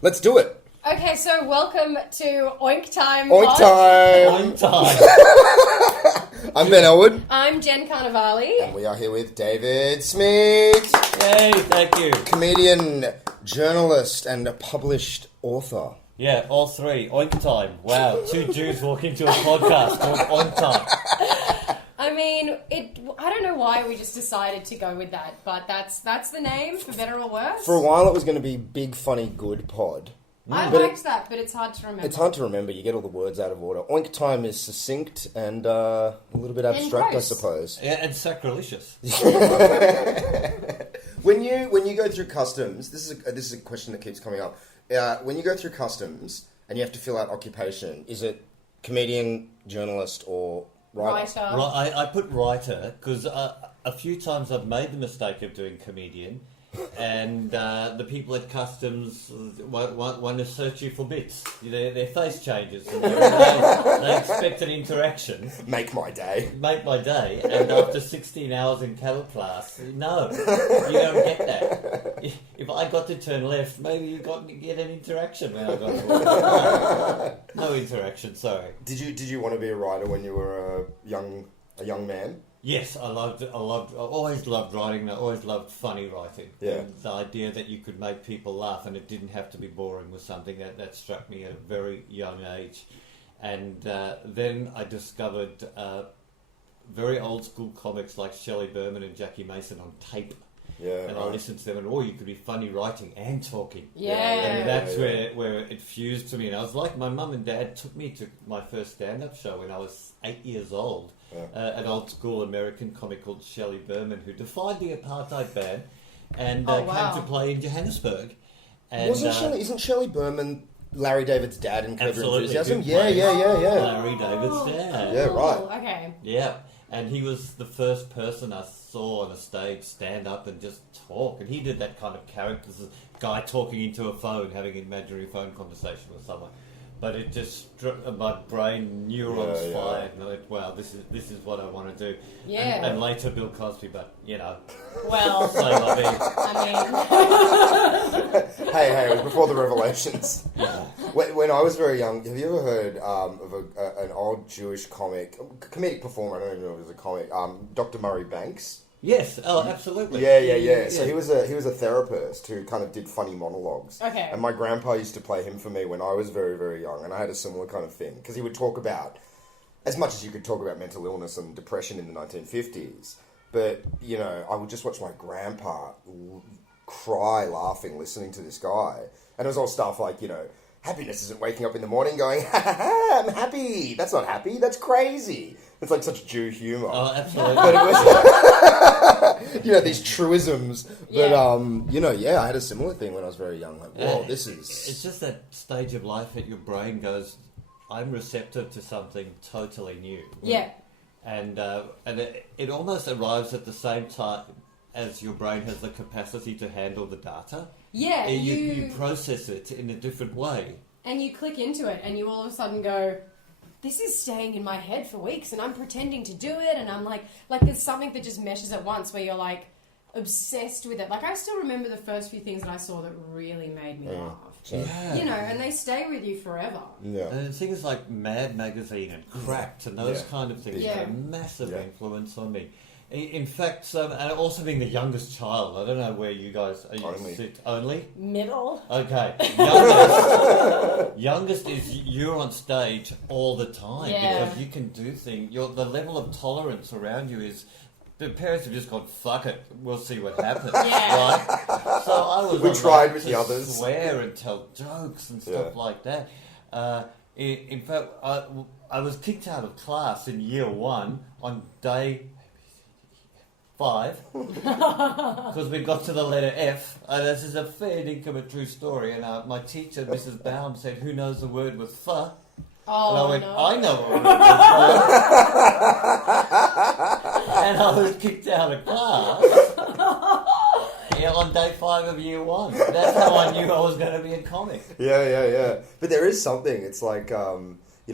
Let's do it. Okay, so welcome to Oink Time. Oink time. Oink time. I'm Ben Ellwood. I'm Jen Carnovale. And we are here with David Smeidt. Yay, thank you. Comedian, journalist, and a published author. Yeah, all three. Oink time. Wow, two Jews walk into a podcast called Oink time. I mean, I don't know why we just decided to go with that, but that's the name, for better or worse. For a while it was going to be Big Funny Good Pod. I liked that, but it's hard to remember. It's hard to remember. You get all the words out of order. Oink time is succinct and a little bit abstract, I suppose. Yeah, and sacrilegious. When you go through customs, this is a question that keeps coming up. When you go through customs and you have to fill out occupation, is it comedian, journalist, or writer? I put writer because a few times I've made the mistake of doing comedian. And the people at customs want to search you for bits. Their face changes. And they expect an interaction. Make my day. Make my day. And after 16 hours in cattle class, no, you don't get that. If I got to turn left, maybe you got to get an interaction when I got to work. No interaction. Sorry. Did you want to be a writer when you were a young man? Yes, I always loved writing. I always loved funny writing. Yeah. And the idea that you could make people laugh and it didn't have to be boring was something that struck me at a very young age. And then I discovered very old school comics like Shelley Berman and Jackie Mason on tape. Yeah. And I listened to them and, you could be funny writing and talking. Yeah. And that's where it fused to me. And I was like, my mum and dad took me to my first stand-up show when I was 8 years old. Yeah. An old school American comic called Shelley Berman, who defied the apartheid ban and wow. came to play in Johannesburg. And, isn't Shelley Berman Larry David's dad in Curb Your absolutely, Enthusiasm? who Yeah. Larry David's dad. Yeah, right. Okay. Yeah, and he was the first person I saw on a stage stand up and just talk. And he did that kind of character, this guy talking into a phone, having an imaginary phone conversation with someone. But it just my brain neurons fired, and I went, "Wow, this is what I want to do." Yeah. And later Bill Cosby, but Well, say la vie. I mean, Hey, it was before the revelations. Yeah. When I was very young, have you ever heard of an old Jewish comedic performer? I don't even know if it was a comic. Dr. Murray Banks. Yes. Oh, absolutely. Yeah. So he was a therapist who kind of did funny monologues. Okay. And my grandpa used to play him for me when I was very, very young, and I had a similar kind of thing because he would talk about as much as you could talk about mental illness and depression in the 1950s. But I would just watch my grandpa cry laughing listening to this guy, and it was all stuff like happiness isn't waking up in the morning going, ha ha ha, I'm happy. That's not happy. That's crazy. It's like such Jew humour. Oh, absolutely. But it was, these truisms. But, I had a similar thing when I was very young. Like, whoa, this is... It's just that stage of life that your brain goes, I'm receptive to something totally new. yeah. And it almost arrives at the same time as your brain has the capacity to handle the data. Yeah, you process it in a different way. And you click into it, and you all of a sudden go, this is staying in my head for weeks, and I'm pretending to do it, and I'm like there's something that just meshes at once where you're like obsessed with it. Like, I still remember the first few things that I saw that really made me laugh. Yeah. And they stay with you forever. Yeah. And things like Mad Magazine and Cracked and those kind of things had a massive influence on me. In fact, and also being the youngest child, I don't know where you guys sit. Only? Middle. Okay. Youngest is you're on stage all the time because you can do things. The level of tolerance around you is. The parents have just gone, fuck it, we'll see what happens. Right? So I was We tried with the others. Swear and tell jokes and stuff like that. In fact, I was kicked out of class in year 1 on day 5 because we got to the letter F. This is a fair dinkum a true story. And my teacher, Mrs. Baum, said, "Who knows the word with F?" Oh, and I went, no. I know what it was. And I was kicked out of class on day 5 of year 1. That's how I knew I was going to be a comic. Yeah. But there is something. It's like,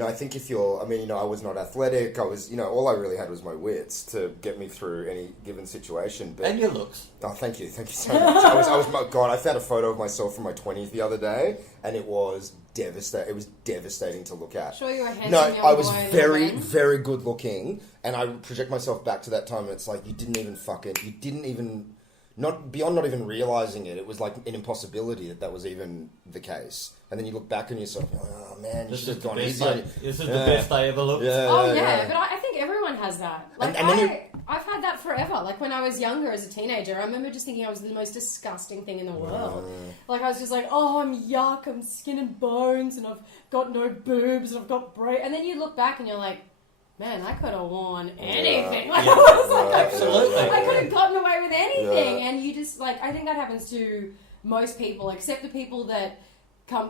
I think if you're, I was not athletic. I was, all I really had was my wits to get me through any given situation. But, And your looks. oh, thank you so much. I found a photo of myself from my 20s the other day, and it was devastating. It was devastating to look at. Sure, you were handsome. No, young I was boy, very, then. very good looking, and I project myself back to that time, and it's like, you didn't even, not even realizing it, it was like an impossibility that was even the case. And then you look back on yourself, and you're like, oh man, you should have gone easy. This is the best I ever looked. Yeah, but I think everyone has that. Like, And then I've had that forever. Like, when I was younger as a teenager, I remember just thinking I was the most disgusting thing in the world. Like, I was just like, oh, I'm yuck, I'm skin and bones, and I've got no boobs, and I've got and then you look back and you're like, man, I could have worn anything. Like, I was like, absolutely. I could have gotten away with anything. And you just, like, I think that happens to most people, except the people that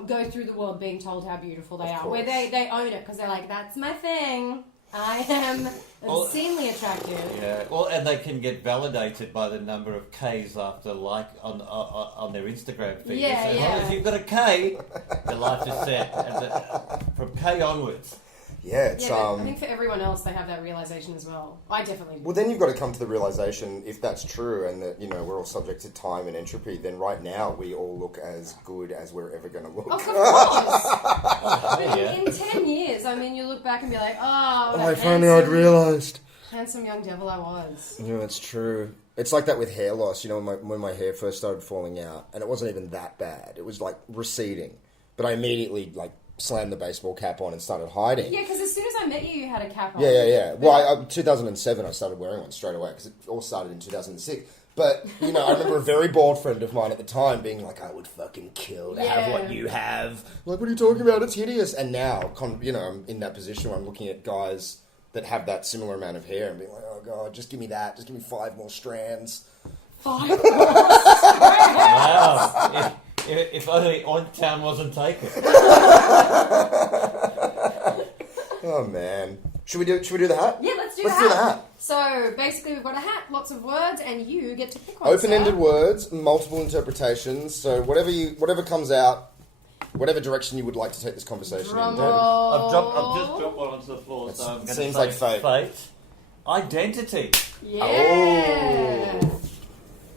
go through the world being told how beautiful they are, where they own it because they're like, that's my thing. I am obscenely attractive. Yeah, well, and they can get validated by the number of Ks after on their Instagram feed. Yeah, so as long as you've got a K, your life is set. From K onwards. Yeah, it's I think for everyone else, they have that realization as well. I definitely do. Well, then you've got to come to the realization, if that's true, and that we're all subject to time and entropy, then right now we all look as good as we're ever going to look. Of course. But Yeah. in 10 years, you look back and be like, oh, I finally I'd realised. handsome young devil I was. Yeah, it's true. It's like that with hair loss. When my hair first started falling out, and it wasn't even that bad. It was like receding, but I immediately slammed the baseball cap on and started hiding. Yeah, because as soon as I met you, you had a cap on. Yeah. Well, 2007, I started wearing one straight away because it all started in 2006. But, I remember a very bald friend of mine at the time being like, I would fucking kill to have what you have. Like, what are you talking about? It's hideous. And now, I'm in that position where I'm looking at guys that have that similar amount of hair and being like, oh, God, just give me that. Just give me 5 more strands. 5 more strands? Wow. If only Oink Town wasn't taken. Oh, man. Should we do the hat? Yeah, let's do the the hat. So, basically, we've got a hat, lots of words, and you get to pick one. Open-ended words, multiple interpretations. So whatever comes out, whatever direction you would like to take this conversation Drum in. roll. I've just dropped one onto the floor, so I'm going to seems say like fate. Identity. Yeah. Oh.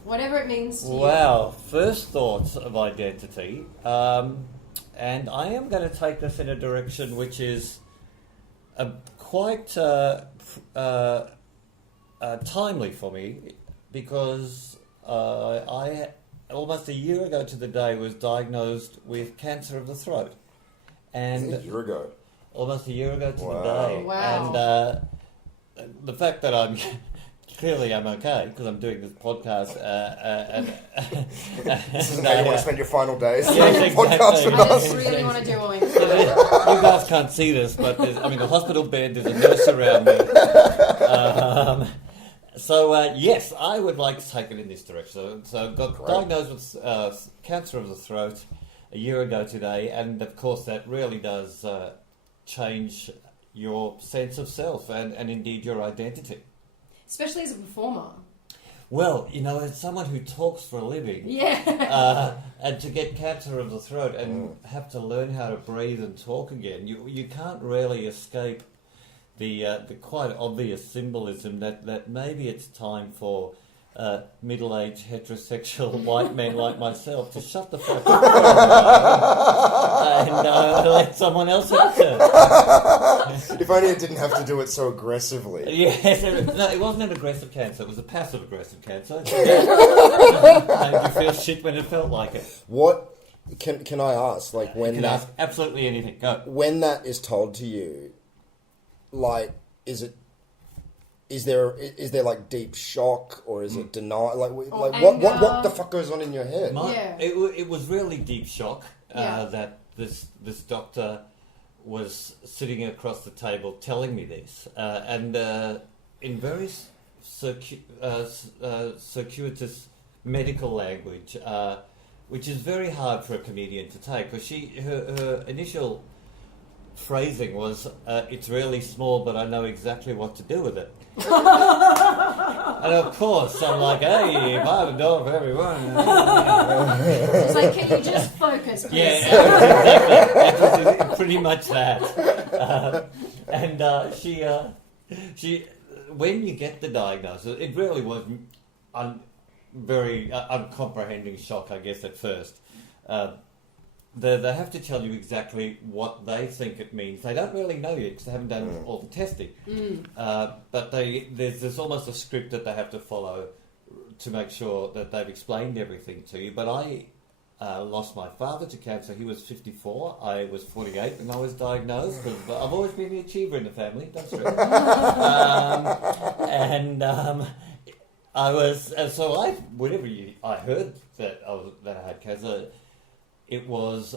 Whatever it means to you. Wow. First thoughts of identity. And I am going to take this in a direction which is quite timely for me, because I almost a year ago to the day was diagnosed with cancer of the throat. And a year ago. Almost a year ago to the day. Wow. And the fact that I'm clearly I'm okay because I'm doing this podcast. This is how you want to spend your final days. Yes, Podcast exactly. with I us. just really want to do all these. You guys can't see this, but the hospital bed, there's a nurse around me. Yes, I would like to take it in this direction. So I got diagnosed with cancer of the throat a year ago today, and of course that really does change your sense of self and indeed your identity. Especially as a performer. Well, as someone who talks for a living, and to get cancer of the throat and have to learn how to breathe and talk again, you can't really escape the quite obvious symbolism that maybe it's time for middle-aged heterosexual white men like myself to shut the fuck up and let someone else answer. If only it didn't have to do it so aggressively. Yes, no, it wasn't an aggressive cancer, it was a passive-aggressive cancer. And you feel shit when it felt like it. What, can I ask, when you can ask absolutely anything, go. When that is told to you, is there deep shock, or is it denial? What the fuck goes on in your head? It was really deep shock that this doctor was sitting across the table telling me this, and in very circuitous medical language, which is very hard for a comedian to take, because her initial phrasing was, it's really small, but I know exactly what to do with it. And of course, I'm like, hey, if I would know of everyone. It's like, can you just focus, please? Yeah, exactly. It was pretty much that. She, when you get the diagnosis, it really was very uncomprehending shock, I guess, at first. They have to tell you exactly what they think it means. They don't really know yet because they haven't done all the testing. But there's almost a script that they have to follow to make sure that they've explained everything to you. But I lost my father to cancer. He was 54. I was 48 when I was diagnosed. But I've always been the achiever in the family. That's true. I was so I heard that I had cancer. It was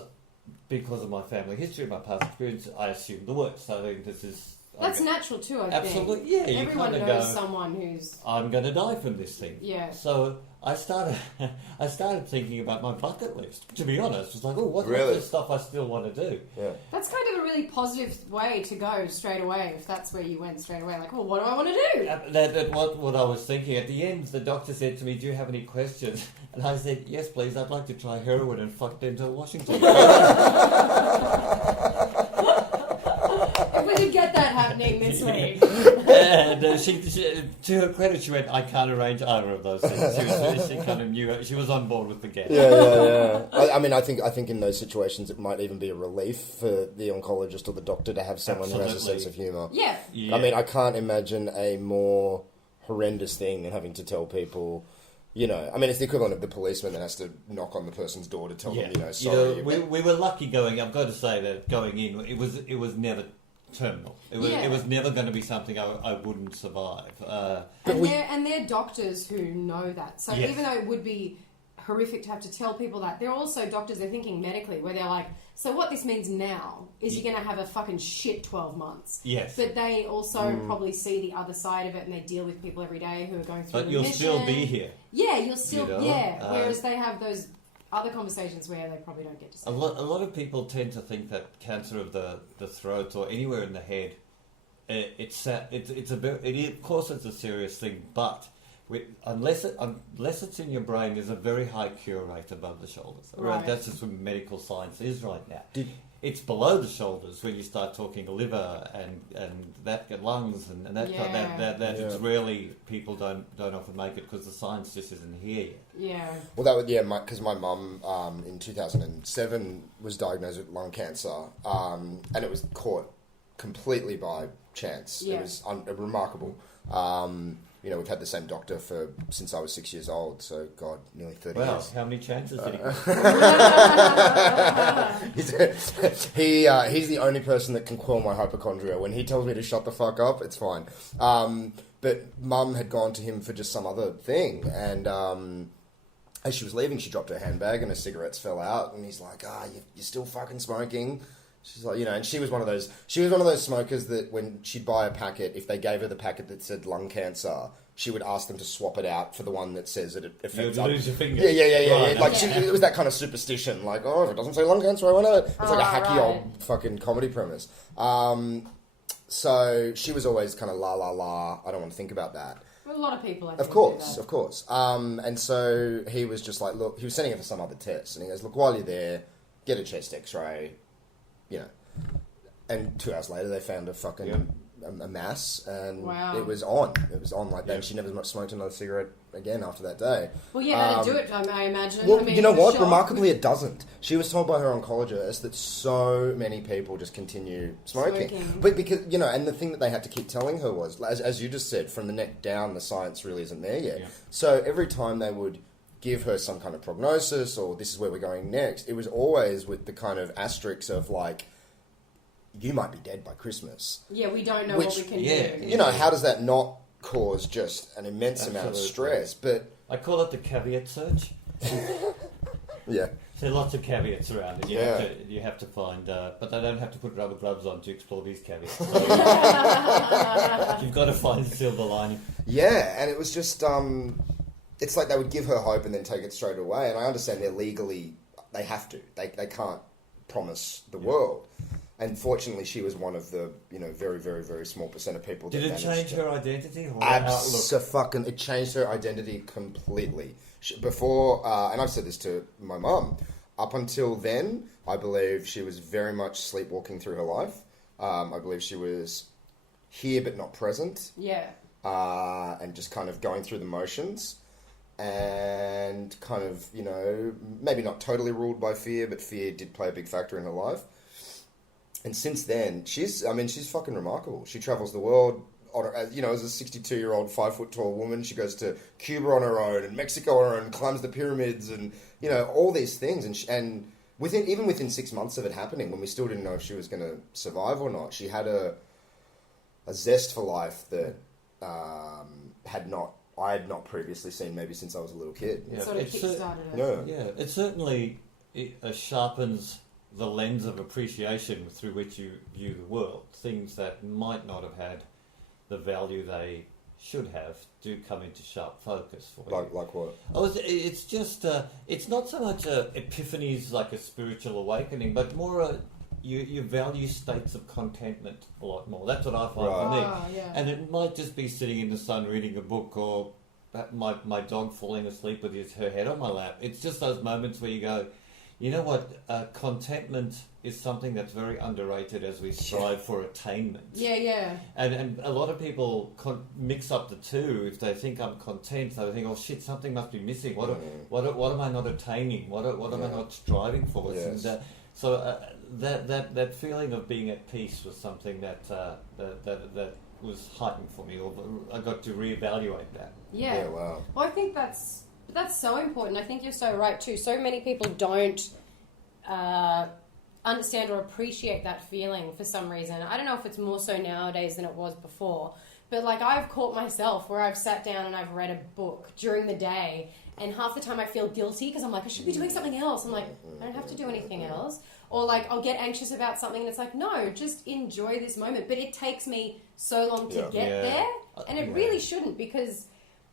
because of my family history, my past experience. I assumed the worst. I think this is... That's natural too, I think. Absolutely, yeah. Everyone knows someone who's... I'm going to die from this thing. Yeah. So I started thinking about my bucket list, to be honest. It's like, what's the stuff I still want to do? Yeah. That's kind of a really positive way to go straight away, if that's where you went straight away. Like, well, what do I want to do? What I was thinking. At the end, the doctor said to me, do you have any questions? And I said, yes, please. I'd like to try heroin and fuck Denzel Washington. If we could get that happening this week. And she, to her credit, she went, I can't arrange either of those things. She kind of knew it. She was on board with the game. Yeah. I mean, I think in those situations it might even be a relief for the oncologist or the doctor to have someone who has a sense of humour. Yeah. I mean, I can't imagine a more horrendous thing than having to tell people... You know, I mean, it's the equivalent of the policeman that has to knock on the person's door to tell them, sorry. We were lucky going. I've got to say that going in, it was never terminal. It was never going to be something I wouldn't survive. And they're doctors who know that. So even though it would be horrific to have to tell people that, they're also doctors. They're thinking medically, where they're like, so what this means now is you're going to have a fucking shit 12 months. Yes. But they also probably see the other side of it, and they deal with people every day who are going through. But you'll still be here. Yeah, you'll still whereas they have those other conversations where they probably don't get to say. A lot of people tend to think that cancer of the throat or anywhere in the head, of course it's a serious thing, but unless it's in your brain, there's a very high cure rate above the shoulders. Right. That's just what medical science is right now. It's below the shoulders when you start talking liver and that lungs and that kind of, that it's really people don't often make it because the science just isn't here yet. Yeah. Well, that would because my mum in 2007 was diagnosed with lung cancer, and it was caught completely by chance. Yeah. It was remarkable. We've had the same doctor since I was 6 years old, so God, nearly 30 years. How many chances did he get? He's the only person that can quell my hypochondria. When he tells me to shut the fuck up, it's fine. But Mum had gone to him for just some other thing, and as she was leaving, she dropped her handbag and her cigarettes fell out, and he's like, you're still fucking smoking? She's like, and she was one of those smokers that when she'd buy a packet, if they gave her the packet that said lung cancer, she would ask them to swap it out for the one that says that it affects... You lose your finger. Yeah. Right, Like, it was that kind of superstition. Like, if it doesn't say lung cancer, I won't know it. It's like a hacky old fucking comedy premise. So she was always kind of la, I don't want to think about that. A lot of people, I think, Of course. And so he was just like, look, he was sending her for some other test. And he goes, look, while you're there, get a chest x-ray, And 2 hours later, they found a fucking a mass, and it was on. It was on like that. And she never smoked another cigarette again after that day. Well, that'd do it, I imagine. Well, you know what? Remarkably, it doesn't. She was told by her oncologist that so many people just continue smoking. But because, and the thing that they had to keep telling her was, as you just said, from the neck down, the science really isn't there yet. Yeah. So every time they would give her some kind of prognosis or this is where we're going next, it was always with the kind of asterisks of like, you might be dead by Christmas. Yeah, we don't know what we can do. How does that not cause just an immense amount of stress? But I call it the caveat search. Yeah. There are lots of caveats around it. You have to find, but they don't have to put rubber gloves on to explore these caveats. So you've got to find the silver lining. Yeah, and it was just, it's like they would give her hope and then take it straight away. And I understand they have to. They can't promise the world. And fortunately, she was one of the, very, very, very small percent of people. Did it change her identity? It changed her identity completely. Before, and I've said this to my mum, up until then, I believe she was very much sleepwalking through her life. I believe she was here but not present. Yeah. And just kind of going through the motions. And kind of, you know, maybe not totally ruled by fear, but fear did play a big factor in her life. And since then, she's fucking remarkable. She travels the world, you know, as a 62-year-old, 5-foot-tall woman. She goes to Cuba on her own and Mexico on her own, climbs the pyramids and, you know, all these things. And within 6 months of it happening, when we still didn't know if she was going to survive or not, she had a zest for life that I had not previously seen, maybe since I was a little kid. It sort of kick-started it. Yeah. Yeah, it certainly sharpens the lens of appreciation through which you view the world. Things that might not have had the value they should have do come into sharp focus for you. Like what? It's just, it's not so much epiphanies like a spiritual awakening, but more you value states of contentment a lot more. That's what I find for me. Yeah. And it might just be sitting in the sun reading a book, or my dog falling asleep with her head on my lap. It's just those moments where you go, you know what, contentment is something that's very underrated as we strive for attainment. Yeah. And a lot of people mix up the two. If they think I'm content, they think, oh shit, something must be missing. What am I not attaining? What am I not striving for? Yes. And, so that feeling of being at peace was something that was heightened for me, or I got to reevaluate that. Yeah. Wow. Well, I think that's so important. I think you're so right too. So many people don't understand or appreciate that feeling for some reason. I don't know if it's more so nowadays than it was before, but like I've caught myself where I've sat down and I've read a book during the day, and half the time I feel guilty because I'm like, I should be doing something else. I'm like, I don't have to do anything else. Or like I'll get anxious about something and it's like, no, just enjoy this moment. But it takes me so long to get there, and it really shouldn't, because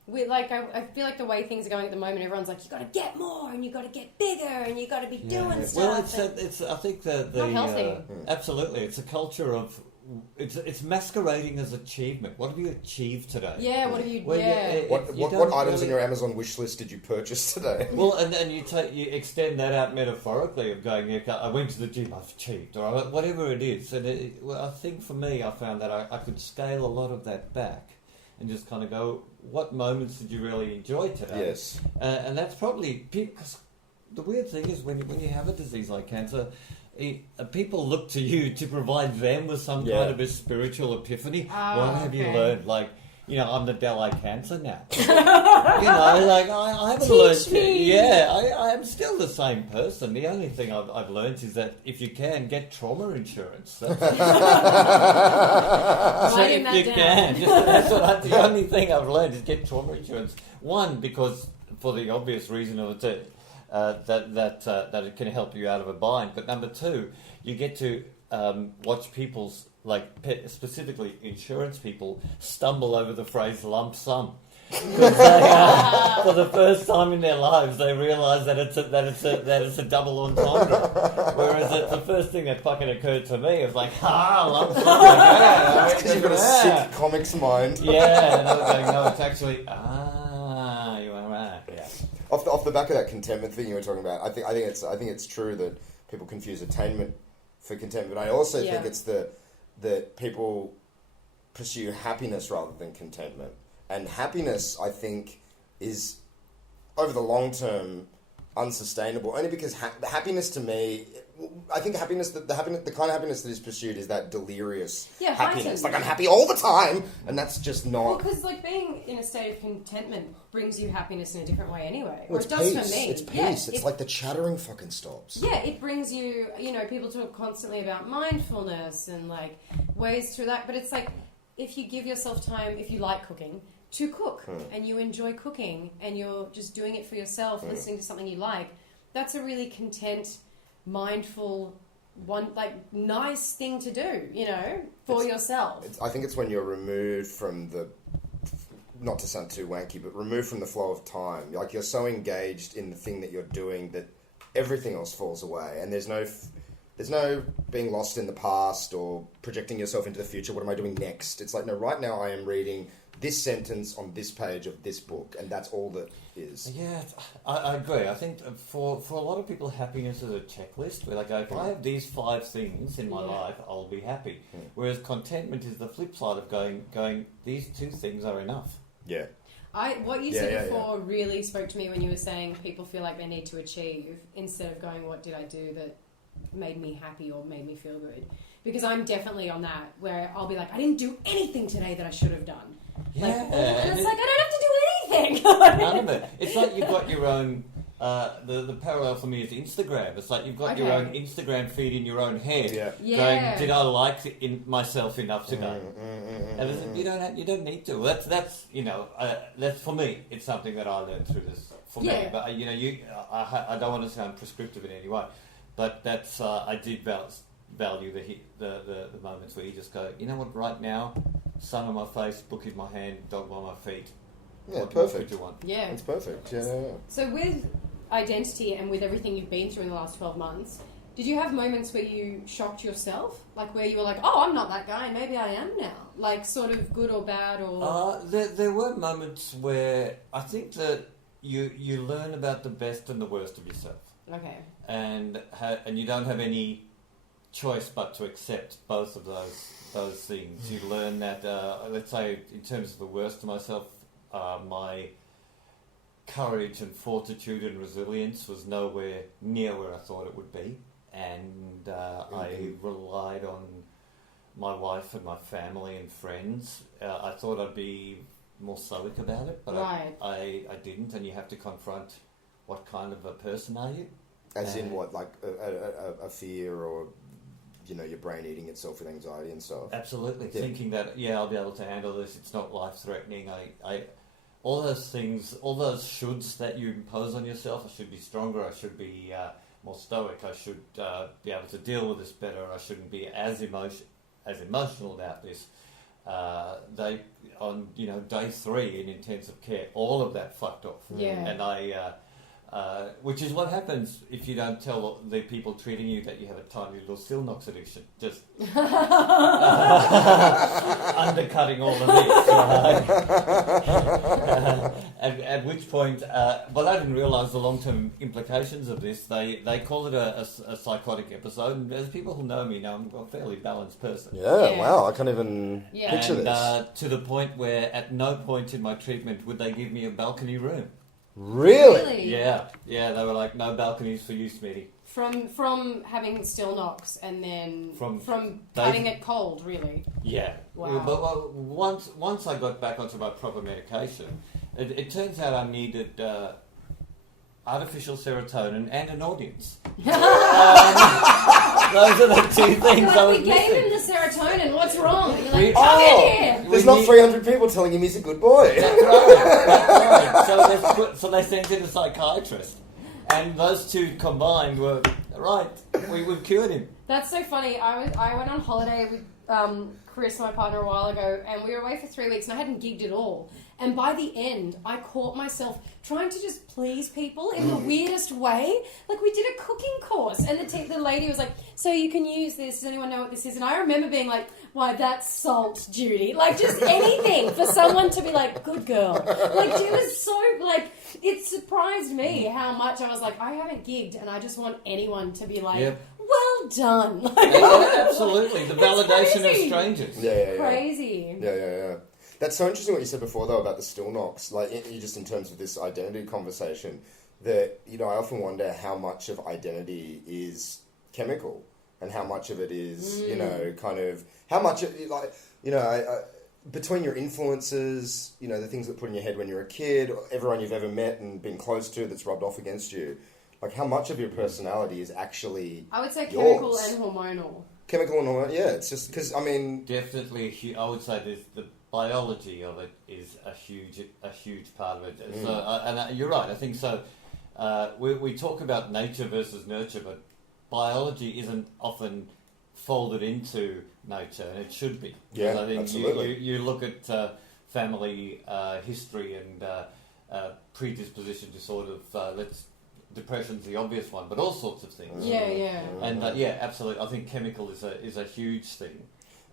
I feel like the way things are going at the moment, everyone's like, you got to get more and you got to get bigger and you got to be doing stuff. Well, it's I think the not healthy. Absolutely, it's a culture of it's masquerading as achievement. What have you achieved today? Yeah, what have you? Well, What items on your Amazon wish list did you purchase today? Well, and you extend that out metaphorically of going, I went to the gym, I've achieved, or whatever it is. And I think for me, I found that I could scale a lot of that back and just kind of go, what moments did you really enjoy today? Yes. And that's probably, because the weird thing is when you have a disease like cancer, people look to you to provide them with some kind of a spiritual epiphany. What have you learned? Like, I'm the Dalai Cancer now. Like I haven't learned. I am still the same person. The only thing I've learned is that if you can, get trauma insurance. That's the only thing I've learned is get trauma insurance. One, because for the obvious reason of it. That it can help you out of a bind. But number two, you get to watch people's, specifically insurance people, stumble over the phrase lump sum. Because for the first time in their lives, they realise that it's a double entendre. Whereas the first thing that fucking occurred to me was like, lump sum. That's because you've got a sick comics mind. Yeah, and I was going, no, it's actually you are right. Yeah. Off the back of that contentment thing you were talking about, I think it's true that people confuse attainment for contentment. But I also think it's that people pursue happiness rather than contentment. And happiness, I think, is over the long term unsustainable. Only because happiness to me, I think the kind of happiness that is pursued is that delirious happiness. Like I'm happy all the time, and that's just not. Well, because being in a state of contentment brings you happiness in a different way anyway. Well, or it does for me. It's peace. It's like the chattering fucking stops. Yeah, it brings you. People talk constantly about mindfulness and ways through that, but it's like if you give yourself time, if you like cooking, to cook and you enjoy cooking and you're just doing it for yourself, listening to something you like, that's a really content, mindful, nice thing to do, for yourself. I think it's when you're removed from not to sound too wanky, but removed from the flow of time. Like you're so engaged in the thing that you're doing that everything else falls away, and there's no being lost in the past or projecting yourself into the future. What am I doing next? It's like, no, right now I am reading this sentence on this page of this book, and that's all that is. Yeah, I agree. I think for a lot of people, happiness is a checklist where they go, if I have these 5 things in my life, I'll be happy. Whereas contentment is the flip side of going, these 2 things are enough. Yeah. What you said before really spoke to me when you were saying people feel like they need to achieve instead of going, what did I do that made me happy or made me feel good? Because I'm definitely on that, where I'll be like, I didn't do anything today that I should have done. Yeah. And it's like, I don't have to do anything. None of it. It's like you've got your own... the parallel for me is Instagram. It's like you've got your own Instagram feed in your own head. Yeah. Going, did I like myself enough today? And you don't need to. That's that's for me. It's something that I learned through this. For me, but I don't want to sound prescriptive in any way, but that's I did value the moments where you just go, you know what, right now, sun on my face, book in my hand, dog by my feet. Yeah, what perfect. You want? Yeah, it's perfect. Yeah. So with identity and with everything you've been through in the last 12 months, did you have moments where you shocked yourself? Like where you were like, oh, I'm not that guy, maybe I am now. Like sort of good or bad or... There were moments where I think that you learn about the best and the worst of yourself. Okay. And you don't have any choice but to accept both of those things. You learn that, let's say, in terms of the worst of myself, my courage and fortitude and resilience was nowhere near where I thought it would be, and I relied on my wife and my family and friends. I thought I'd be more stoic about it, but I didn't, and you have to confront what kind of a person are you. As in what, like a fear or... your brain eating itself with anxiety and stuff. Absolutely. Yeah. Thinking that, I'll be able to handle this, it's not life-threatening. All those things, all those shoulds that you impose on yourself, I should be stronger, I should be more stoic, I should be able to deal with this better, I shouldn't be as emotional about this. On day 3 in intensive care, all of that fucked off. Yeah. And which is what happens if you don't tell the people treating you that you have a tiny little Silnox addiction. Just undercutting all of this. At which point, but I didn't realise the long-term implications of this. They call it a psychotic episode, and as people who know me know, I'm a fairly balanced person. Yeah, wow, I can't even picture this. To the point where at no point in my treatment would they give me a balcony room. Really? Yeah. They were like, no balconies for you, Smitty. From having still knocks and then from Dave, having it cold, really. Yeah. Wow. But once I got back onto my proper medication, it turns out I needed artificial serotonin and an audience. Those are the 2 things I was we missing. gave him the serotonin. What's wrong? You're like, come in here. There's not 300 people telling him he's a good boy. That's right. So they sent in a psychiatrist. And those 2 combined were, right, we've cured him. That's so funny. I went on holiday with Chris, my partner, a while ago, and we were away for 3 weeks, and I hadn't gigged at all. And by the end, I caught myself trying to just please people in the weirdest way. Like, we did a cooking course, and the lady was like, so you can use this. Does anyone know what this is? And I remember being like, why, that's salt, Judy. Like, just anything for someone to be like, good girl. Like, it was so, like, it surprised me how much I was like, I haven't gigged, and I just want anyone to be like, well done. Like, absolutely. The validation of strangers. Yeah. Crazy. Yeah. That's so interesting what you said before, though, about the still knocks. Like, just in terms of this identity conversation, that, I often wonder how much of identity is chemical and how much of it is, kind of, how much, between your influences, the things that put in your head when you're a kid, everyone you've ever met and been close to that's rubbed off against you, like, how much of your personality is actually I would say yours? chemical and hormonal. Chemical and hormonal, yeah. It's just, because, Definitely, I would say the biology of it is a huge part of it. So, and you're right. I think so. We talk about nature versus nurture, but biology isn't often folded into nature, and it should be. Yeah, I think absolutely. You look at family history and predisposition to sort of depression's the obvious one, but all sorts of things. Yeah. And absolutely. I think chemical is a huge thing.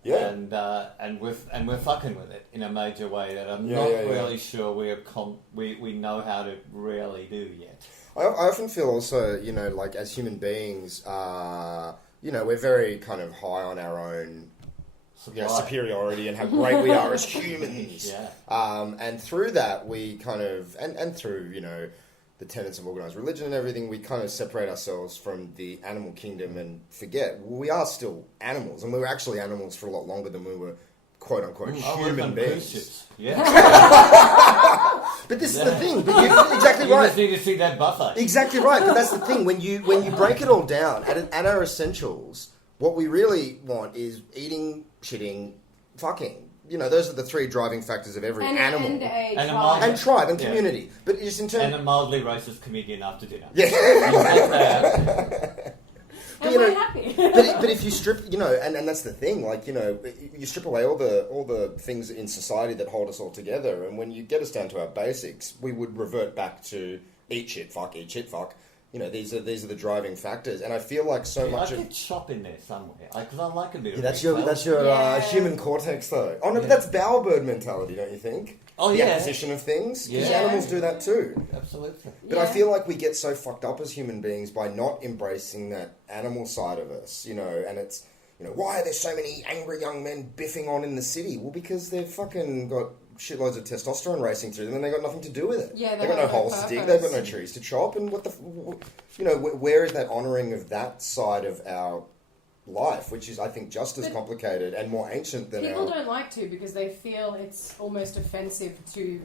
Yeah. And we're fucking with it in a major way that I'm Yeah, not yeah, yeah. really sure we know how to really do yet. I often feel also, like as human beings, we're very kind of high on our own superiority and how great we are as humans. Yeah. And through that, we kind of, and through, the tenets of organised religion and everything, we kind of separate ourselves from the animal kingdom and forget we are still animals, and we were actually animals for a lot longer than we were quote-unquote human beings. Yeah. But this is the thing. But you're exactly right. You just need to see that buffet. Exactly right. But that's the thing. When you break it all down at our essentials, what we really want is eating, shitting, fucking. Those are the three driving factors of every animal. And tribe and community. But just in terms... And a mildly racist comedian after dinner. Yeah. And we're happy. but if you strip, and that's the thing, like, you strip away all the things in society that hold us all together, and when you get us down to our basics, we would revert back to eat shit, fuck. These are the driving factors, and I feel like so much I could chop in there somewhere, because I like a bit of that's your human cortex, though. Oh no, but that's bowerbird mentality, don't you think? Oh, the yeah. acquisition of things, because Yeah. animals do that too. Absolutely. But I feel like we get so fucked up as human beings by not embracing that animal side of us, and it's, why are there so many angry young men biffing on in the city? Well, because they've fucking got shitloads of testosterone racing through them and they've got nothing to do with it. Yeah, they've got no holes to dig, they've got no trees to chop, and where is that honouring of that side of our life, which is, I think, just as complicated and more ancient than people don't like to, because they feel it's almost offensive to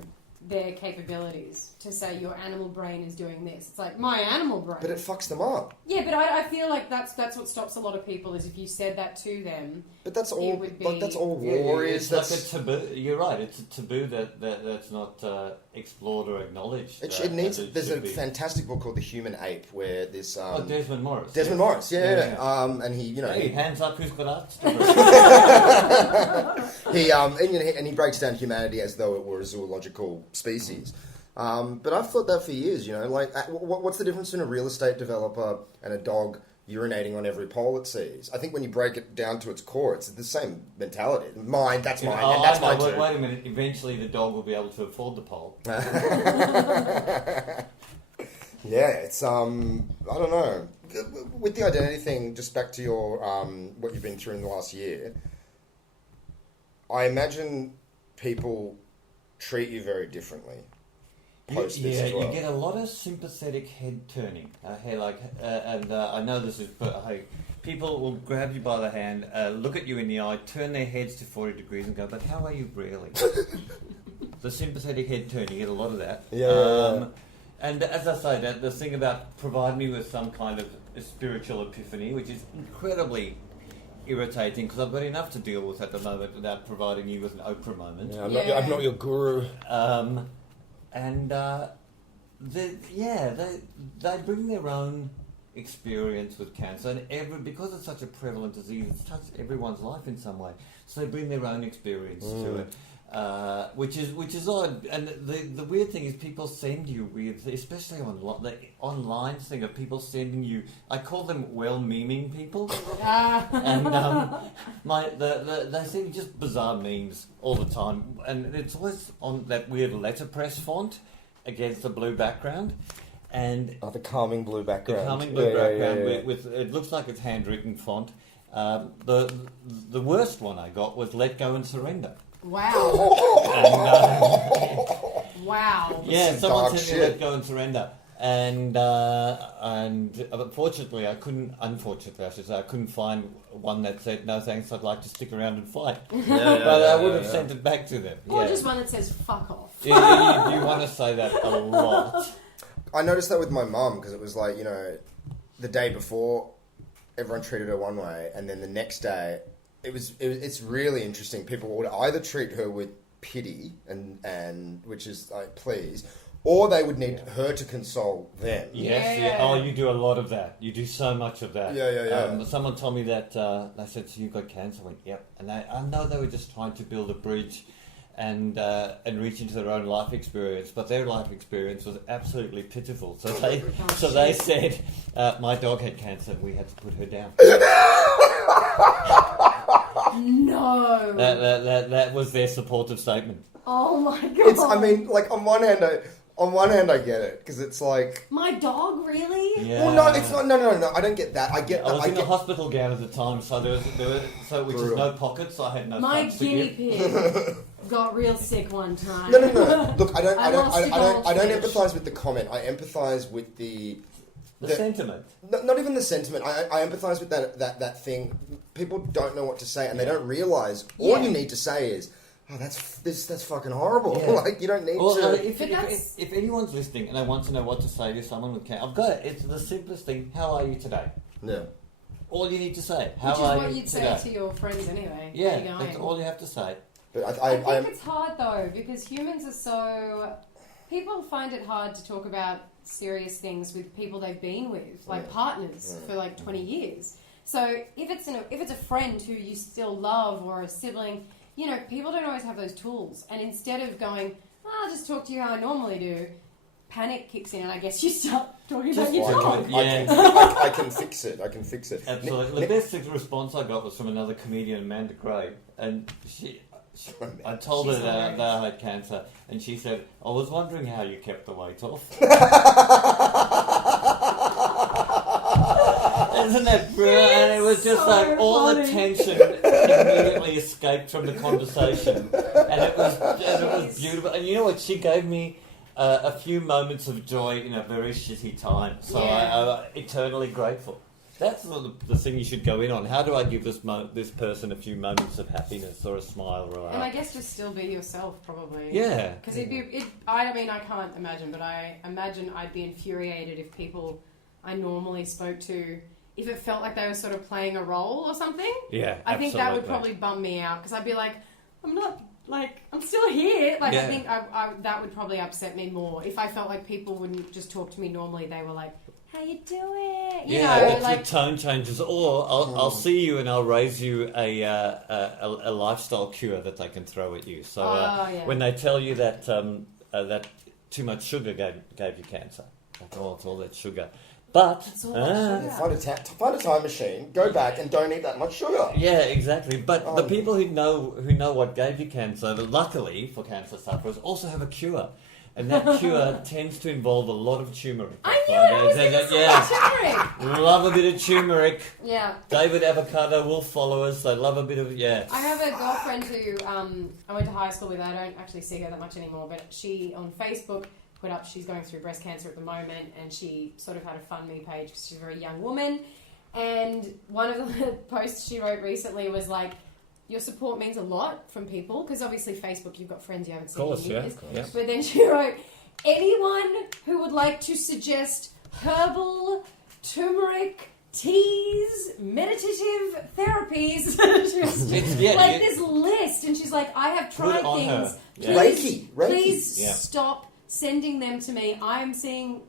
their capabilities to say your animal brain is doing this. It's like, my animal brain. But it fucks them up. Yeah, but I feel like that's what stops a lot of people, is if you said that to them. But that's all. Would be, that's all war is. It's like a taboo. You're right. It's a taboo that's not explored or acknowledged. It needs. There's a fantastic book called The Human Ape, where this. Desmond Morris. Desmond Morris, yeah. And he, Hey, hands up! Who's got art? and he breaks down humanity as though it were a zoological species. But I've thought that for years, what's the difference between a real estate developer and a dog urinating on every pole it sees? I think when you break it down to its core, it's the same mentality. Mine, that's mine, and that's mine too. Wait a minute, eventually the dog will be able to afford the pole. Yeah, it's, I don't know. With the identity thing, just back to your, what you've been through in the last year, I imagine people treat you very differently. You get a lot of sympathetic head turning. I know this is, but hey, people will grab you by the hand, look at you in the eye, turn their heads to 40 degrees and go, but how are you really? The sympathetic head turn, you get a lot of that. Yeah. And as I say, that the thing about provide me with some kind of a spiritual epiphany, which is incredibly irritating, because I've got enough to deal with at the moment without providing you with an Oprah moment. Yeah, I'm not your guru. They bring their own experience with cancer, and because it's such a prevalent disease, it's touched everyone's life in some way. So they bring their own experience to it, which is odd. And the weird thing is, people send you weird, especially on the online thing of people sending you. I call them well-memeing people, and they send you just bizarre memes all the time, and it's always on that weird letterpress font against the blue background, and the calming blue background. The calming blue background with it looks like it's handwritten font. The worst one I got was "Let Go and Surrender." Wow. Wow. Yeah, someone sent me "Let Go and Surrender," and unfortunately, I couldn't find one that said "No thanks, I'd like to stick around and fight." But I would have sent it back to them. Or just one that says "fuck off." You want to say that a lot. I noticed that with my mum, because it was like, the day before, everyone treated her one way, and then the next day, it's really interesting. People would either treat her with pity, and which is like, please, or they would need her to console them. Yes, yeah. Oh, you do a lot of that. You do so much of that. Yeah. Someone told me that, they said, so you've got cancer? I went, yep. And I know they were just trying to build a bridge and reach into their own life experience, but their life experience was absolutely pitiful. So they said, my dog had cancer and we had to put her down. No. No. That was their supportive statement. Oh my god. It's. I mean, like on one hand, I get it because it's like. My dog, really? Yeah. Well, no, it's not. No. I don't get that. I get I that. was in a hospital gown at the time, so there was which is Brutal. no pockets, so I had no. My funds to guinea give. pig got real sick one time. No. Look, I I lost a don't goldfish. empathise with the comment. I empathise with the sentiment. Not even the sentiment. I empathise with that thing. People don't know what to say, and they don't realise all Yeah. you need to say is, "Oh, that's fucking horrible." Yeah. Like you don't need Well, to. if anyone's listening and they want to know what to say to someone with cancer, I've got it. It's the simplest thing. How are you today? Yeah. All you need to say. How Which is are what you you'd today? say to your friends anyway. Yeah, How you going? that's all you have to say. But I I think it's hard though because humans are so. People find it hard to talk about serious things with people they've been with, like partners, for like 20 years. So if it's a friend who you still love or a sibling, you know, people don't always have those tools. And instead of going, I'll just talk to you how I normally do, panic kicks in, and I guess you start talking about your dog. I can fix it. I can fix it. Absolutely. The best response I got was from another comedian, Amanda Gray, and I told her that I had cancer, and she said, "I was wondering how you kept the weight off." Isn't that brilliant? And it was just so like all funny. the tension immediately escaped from the conversation, and it was beautiful. And you know what? She gave me a few moments of joy in a very shitty time, so I'm eternally grateful. That's the thing you should go in on. How do I give this person a few moments of happiness or a smile or a... And I guess just still be yourself, probably. Yeah. Because I mean, I can't imagine, but I imagine I'd be infuriated if people I normally spoke to, if it felt like they were sort of playing a role or something. Yeah, I think that would probably bum me out because I'd be like, I'm still here. Like, I think that would probably upset me more if I felt like people wouldn't just talk to me normally. They were like, how you doing? You know, that's like the tone changes. Or I'll see you and I'll raise you a lifestyle cure that they can throw at you. So when they tell you that that too much sugar gave you cancer, like, it's all that sugar. But find a time machine, go back and don't eat that much sugar. Yeah, exactly. But the people who know what gave you cancer, luckily for cancer sufferers, also have a cure. And that cure tends to involve a lot of turmeric. I knew it. I was going to say turmeric. Love a bit of turmeric. Yeah. David Avocado will follow us. They love a bit of I have a girlfriend who I went to high school with. I don't actually see her that much anymore, but she on Facebook put up she's going through breast cancer at the moment, and she sort of had a Fund Me page because she's a very young woman. And one of the posts she wrote recently was like, your support means a lot from people, because obviously Facebook, you've got friends you haven't seen in years. Yeah. But then she wrote, anyone who would like to suggest herbal, turmeric, teas, meditative therapies. This list. And she's like, I have tried things. Please stop sending them to me. I'm seeing,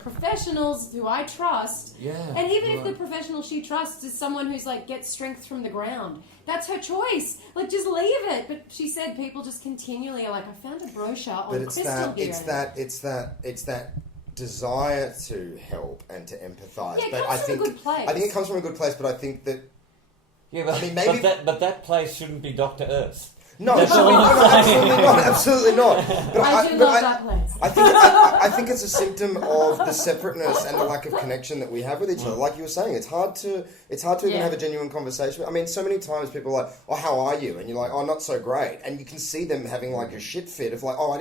professionals who I trust. Yeah. And even if the professional she trusts is someone who's like gets strength from the ground, that's her choice. Like, just leave it. But she said people just continually are like, I found a brochure on crystal healing. It's that desire to help and to empathise. Yeah, it comes from a good place. I think it comes from a good place, but I think that. Yeah, but, I mean, maybe but that place shouldn't be Dr. Earth. No, absolutely not. But I do love that place. I think it's a symptom of the separateness and the lack of connection that we have with each other. Like you were saying, it's hard to even have a genuine conversation. I mean, so many times people are like, "Oh, how are you?" And you're like, "Oh, not so great." And you can see them having like a shit fit of like, "Oh,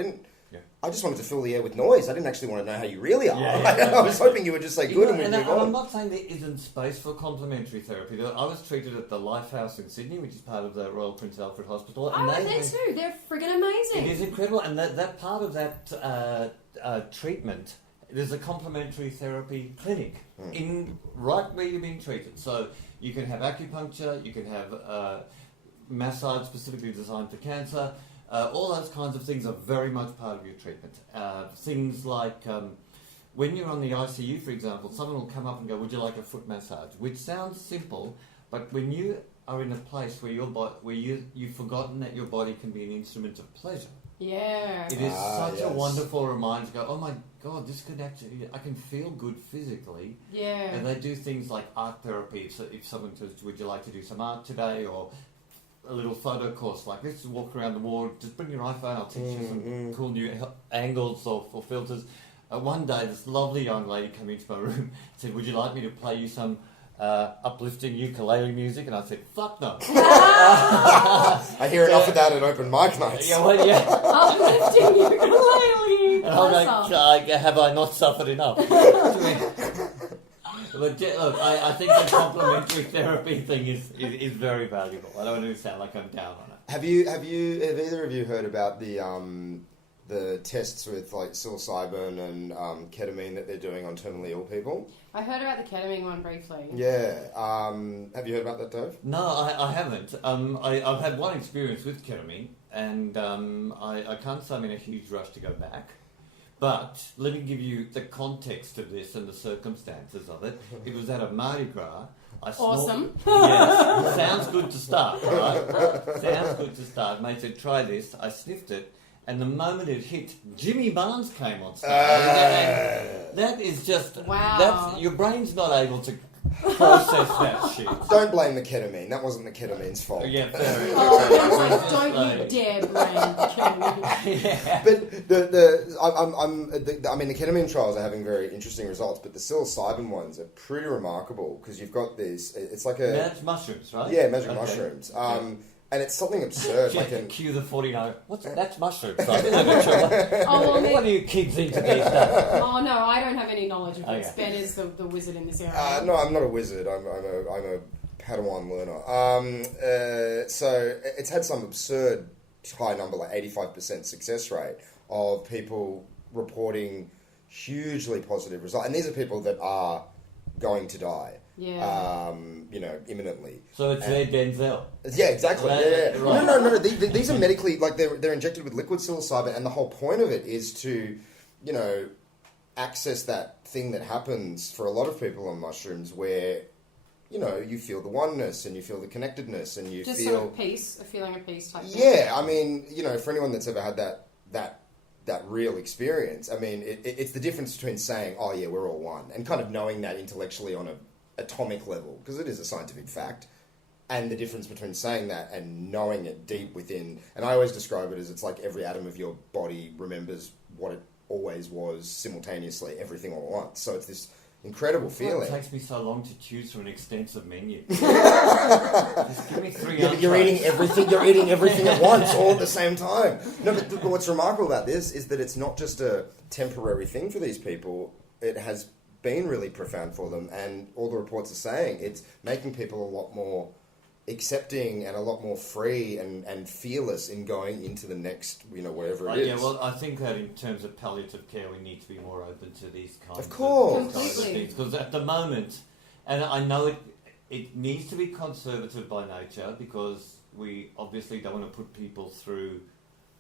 I just wanted to fill the air with noise. I didn't actually want to know how you really are." I was hoping you would just say good and move on. I'm not saying there isn't space for complementary therapy. I was treated at the Lifehouse in Sydney, which is part of the Royal Prince Alfred Hospital. I went there too. They're friggin' amazing. It is incredible. And that part of that treatment, there's a complementary therapy clinic in right where you're being treated. So you can have acupuncture, you can have massage specifically designed for cancer. All those kinds of things are very much part of your treatment. Things like when you're on the ICU, for example, someone will come up and go, "Would you like a foot massage?" Which sounds simple, but when you are in a place where you've forgotten that your body can be an instrument of pleasure. Yeah. It is such a wonderful reminder to go, "Oh my God, this could actually, I can feel good physically." Yeah. And they do things like art therapy. So if someone says, "Would you like to do some art today?" or a little photo course like this. Just walk around the wall. Just bring your iPhone. I'll teach you some cool new angles or filters. One day, this lovely young lady came into my room and said, "Would you like me to play you some uplifting ukulele music?" And I said, "Fuck no." I hear enough of that at open mic nights. Yeah, well, yeah. Uplifting ukulele. And I'm like, have I not suffered enough? But look, I think the complementary therapy thing is very valuable. I don't want to sound like I'm down on it. Have either of you heard about the tests with like psilocybin and ketamine that they're doing on terminally ill people? I heard about the ketamine one briefly. Yeah. Have you heard about that, Dave? No, I haven't. I've had one experience with ketamine, and I can't say I'm in a huge rush to go back. But let me give you the context of this and the circumstances of it. It was at a Mardi Gras. Awesome. Yes. Sounds good to start, right? Sounds good to start. Mate said, try this. I sniffed it. And the moment it hit, Jimmy Barnes came on stage. That is just... Wow. Your brain's not able to process that shit. Don't blame the ketamine. That wasn't the ketamine's fault. Yeah, fair enough. Oh, don't you dare blame ketamine. Yeah. But I mean, the ketamine trials are having very interesting results, but the psilocybin ones are pretty remarkable because you've got this. It's like a That's mushrooms, right? yeah, magic Okay. mushrooms. And it's something absurd. Yeah, Like cue the 49. That's mushrooms, right? I'm not sure. Oh, well, What are you kids into these days? Oh no, I don't have any knowledge of this. Okay. Ben is the wizard in this area. no, I'm not a wizard. I'm a Padawan learner. So it's had some absurd high number, like 85% success rate of people reporting hugely positive results, and these are people that are going to die. Yeah. Imminently. So it's their Denzel. Yeah, exactly. Right, Yeah. right. No. These are medically, like they're injected with liquid psilocybin, and the whole point of it is to, access that thing that happens for a lot of people on mushrooms, where, you feel the oneness and you feel the connectedness and you Just feel sort of peace, a feeling of peace type thing. Yeah, I mean, for anyone that's ever had that real experience, I mean, it's the difference between saying, "Oh yeah, we're all one," and kind of knowing that intellectually on a atomic level, because it is a scientific fact, and the difference between saying that and knowing it deep within. And I always describe it as it's like every atom of your body remembers what it always was simultaneously, everything all at once. So it's this incredible Well, feeling. it takes me so long to choose from an extensive menu. Just give me 3 Yeah, but you're eating everything. You're eating everything at once, all at the same time. No, but what's remarkable about this is that it's not just a temporary thing for these people. It has been really profound for them, and all the reports are saying it's making people a lot more accepting and a lot more free and fearless in going into the next, wherever it is. Yeah, well, I think that in terms of palliative care, we need to be more open to these kinds Of course. of things. Because at the moment, and I know it needs to be conservative by nature, because we obviously don't want to put people through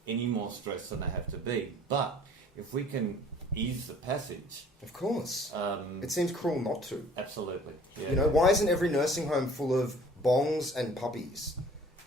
any more stress than they have to be. But if we can ease the passage... Of course. It seems cruel not to. Absolutely. Yeah. Why isn't every nursing home full of bongs and puppies?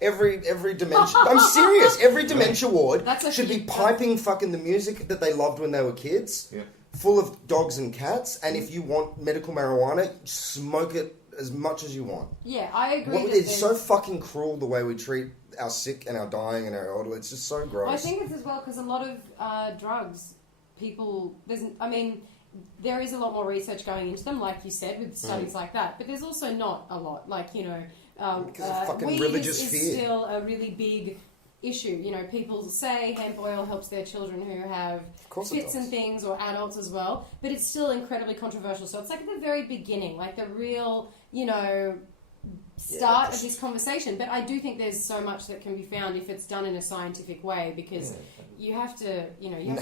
Every dementia... I'm serious. Every dementia ward should be piping fucking the music that they loved when they were kids. Yeah. Full of dogs and cats. And if you want medical marijuana, smoke it as much as you want. Yeah, I agree. It's so fucking cruel the way we treat our sick and our dying and our elderly. It's just so gross. I think it's as well because a lot of drugs... People, there is a lot more research going into them, like you said, with studies like that. But there's also not a lot, because of fucking weed religious is fear. still a really big issue. People say hemp oil helps their children who have fits and things, or adults as well. But it's still incredibly controversial. So it's like at the very beginning, like the real, start of this conversation. But I do think there's so much that can be found if it's done in a scientific way, because you have to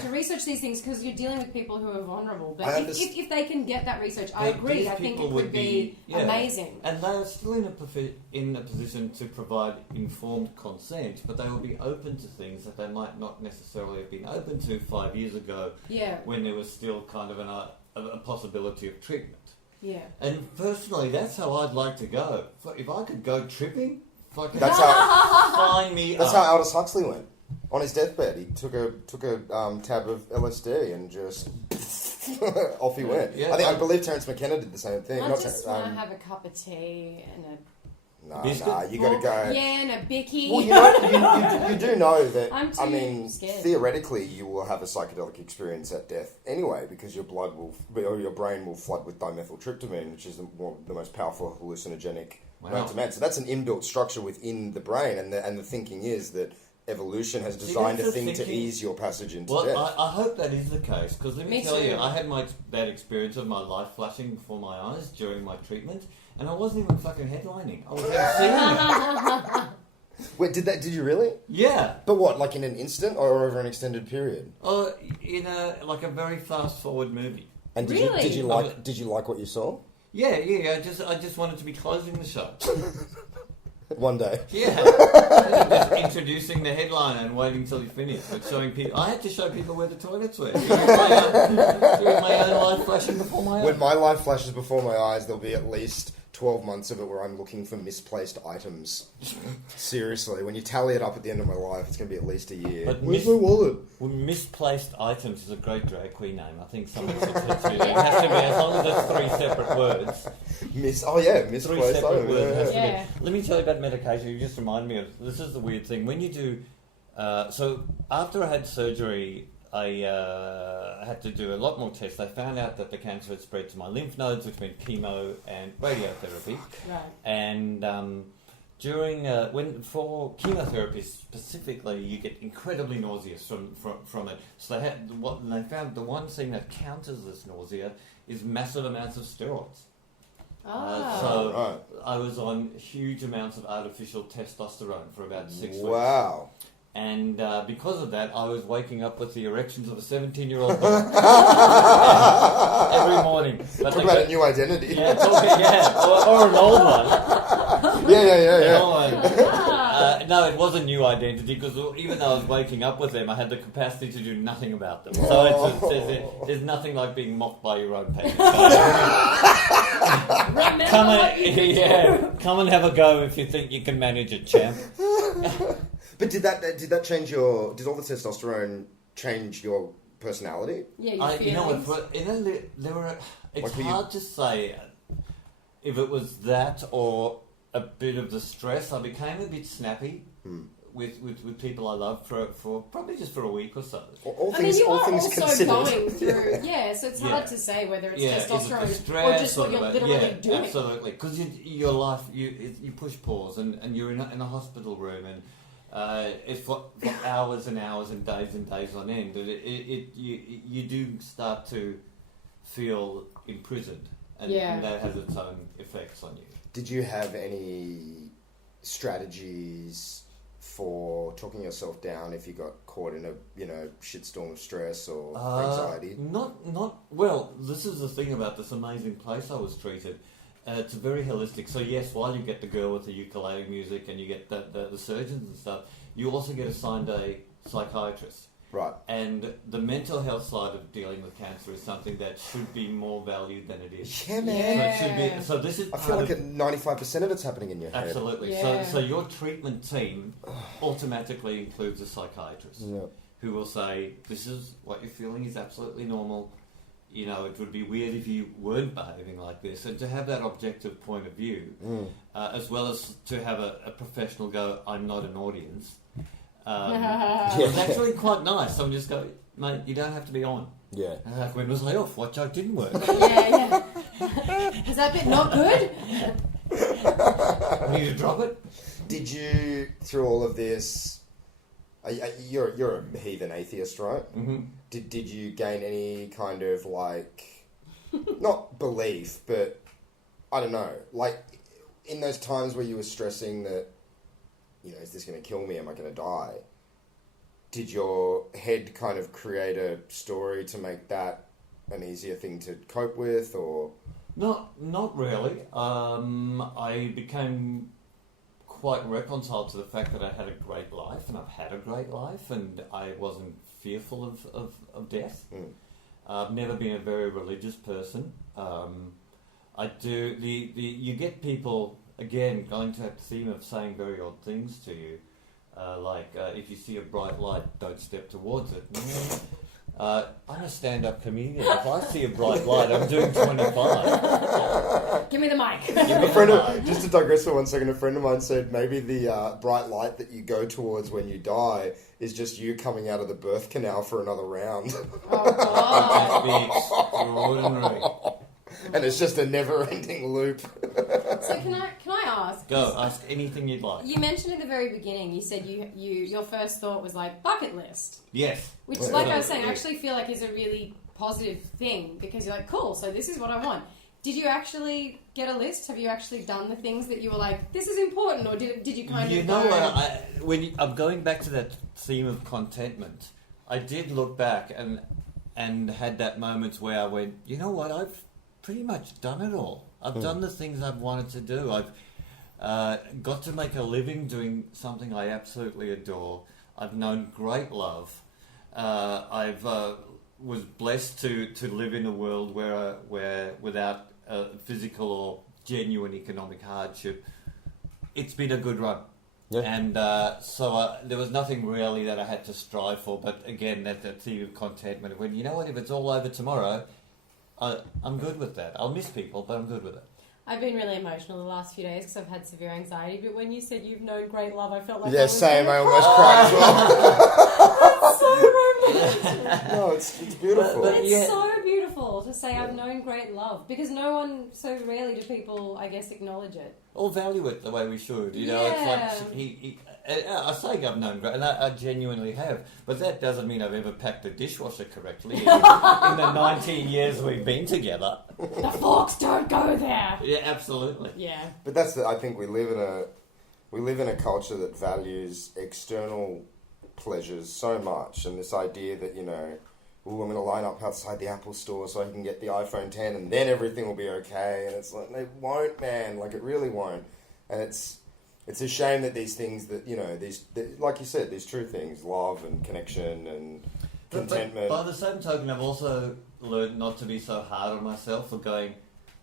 research these things, because you're dealing with people who are vulnerable. But if they can get that research, I agree. I think it would be amazing. And they're still in a position to provide informed consent, but they will be open to things that they might not necessarily have been open to 5 years ago, when there was still kind of a possibility of treatment. Yeah. And personally, that's how I'd like to go. If I could go tripping, sign me That's up. how Aldous Huxley went. On his deathbed, he took a tab of LSD and just off he went. Yeah, I believe Terence McKenna did the same thing. I just want to have a cup of tea and a biscuit. Nah, you got to go. Yeah, and a bicky. Well, you do know that. I'm too I mean, scared. theoretically, you will have a psychedelic experience at death anyway, because your blood will, or your brain will flood with dimethyltryptamine, which is the most powerful hallucinogenic known to man. So that's an inbuilt structure within the brain, and the thinking is that evolution has designed a thing to ease your passage into death. I hope that is the case, because let me tell too. you, I had that experience of my life flashing before my eyes during my treatment, and I wasn't even fucking headlining. I was seeing it. Wait, did you really? Yeah. But what, like in an instant or over an extended period? In a very fast forward movie. And Really? did you like what you saw? Yeah. I just wanted to be closing the show. One day. Yeah. Just introducing the headliner and waiting till he finished. But showing people, I had to show people where the toilets were. Doing my own life flashing before my eyes. When my life flashes before my eyes, there'll be at least 12 months of it where I'm looking for misplaced items. Seriously, when you tally it up at the end of my life, it's going to be at least a year. But where's my wallet? Well, misplaced items is a great drag queen name. I think someone should say it has to be, as long as it's 3 separate words. Misplaced 3 separate items. words. Has to Yeah. be. Let me tell you about medication. You just remind me of, this is the weird thing. When you do, so after I had surgery, I had to do a lot more tests. They found out that the cancer had spread to my lymph nodes, which meant chemo and radiotherapy. Right. And for chemotherapy specifically, you get incredibly nauseous from it. So they found the one thing that counters this nausea is massive amounts of steroids. So I was on huge amounts of artificial testosterone for about 6 weeks. Wow. And because of that, I was waking up with the erections of a 17-year-old boy every morning. But Talk about a new identity. Yeah, or an old one. Yeah. No, it was a new identity, because even though I was waking up with them, I had the capacity to do nothing about them. So there's nothing like being mocked by your own parents. Come and have a go if you think you can manage it, champ. But did that change did all the testosterone change your personality? Yeah, it's hard to say if it was that or a bit of the stress. I became a bit snappy with people I love for probably just for a week or so. All things considered. Going through, so it's hard to say whether it's testosterone or just what you're literally doing. Absolutely, because your life, you push pause and you're in a hospital room and it's for hours and hours and days on end. You do start to feel imprisoned, and that has its own effects on you. Did you have any strategies for talking yourself down if you got caught in a shitstorm of stress or anxiety? Well, this is the thing about this amazing place I was treated. It's very holistic. So yes, while you get the girl with the ukulele music and you get the surgeons and stuff, you also get assigned a psychiatrist. Right. And the mental health side of dealing with cancer is something that should be more valued than it is. Yeah, man. Yeah. So it should be. So this is. I feel like 95% of it's happening in your head. Absolutely. Yeah. So your treatment team automatically includes a psychiatrist who will say, "This is what you're feeling is absolutely normal. You know, it would be weird if you weren't behaving like this." And to have that objective point of view, as well as to have a professional go, "I'm not an audience." It's actually quite nice. I'm just going, mate, you don't have to be on. Yeah. Like, when was I off? What joke didn't work? Yeah. Is that bit not good? Need to drop it? Did you, through all of this, you're a heathen atheist, right? Mm-hmm. Did you gain any kind of not belief, but I don't know, in those times where you were stressing that, is this going to kill me? Am I going to die? Did your head kind of create a story to make that an easier thing to cope with, or? Not really. I became quite reconciled to the fact that I had a great life, and I've had a great life, and I wasn't fearful of death. I've never been a very religious person. You get people, again, going to that theme of saying very odd things to you, if you see a bright light, don't step towards it. I'm a stand-up comedian. If I see a bright light, I'm doing 25. Give me the mic. Just to digress for 1 second, a friend of mine said maybe the bright light that you go towards when you die is just you coming out of the birth canal for another round. Oh, God. That'd be extraordinary. And it's just a never-ending loop. So can I ask? Go, ask anything you'd like. You mentioned in the very beginning, you said your first thought was like bucket list. Yes. Which, like I was saying, I actually feel like is a really positive thing because you're like, cool, so this is what I want. Did you actually get a list? Have you actually done the things that you were like, this is important, or did you kind of? You know what? I'm going back to that theme of contentment. I did look back and had that moment where I went, you know what? I've pretty much done it all. I've done the things I've wanted to do. I've got to make a living doing something I absolutely adore. I've known great love. I've was blessed to live in a world where without physical or genuine economic hardship, it's been a good run. Yeah. And so there was nothing really that I had to strive for. But again, that theme of contentment. When you know what, if it's all over tomorrow, I'm good with that. I'll miss people, but I'm good with it. I've been really emotional the last few days because I've had severe anxiety. But when you said you've known great love, I felt like Yeah, same. I almost cried as well. That's so romantic. No, it's beautiful. But it's so beautiful to say I've known great love because so rarely do people, I guess, acknowledge it. Or value it the way we should. You know, it's like I say I've known great, and I genuinely have, but that doesn't mean I've ever packed the dishwasher correctly in the 19 years we've been together. The forks don't go there. Yeah, absolutely. Yeah. But I think we live in a culture that values external pleasures so much, and this idea that, you know, I'm going to line up outside the Apple store so I can get the iPhone 10 and then everything will be okay. And it's like, it won't, man. Like, it really won't. And it's a shame that these things that, you know, like you said, these true things, love and connection and contentment. But by the same token, I've also learned not to be so hard on myself for going,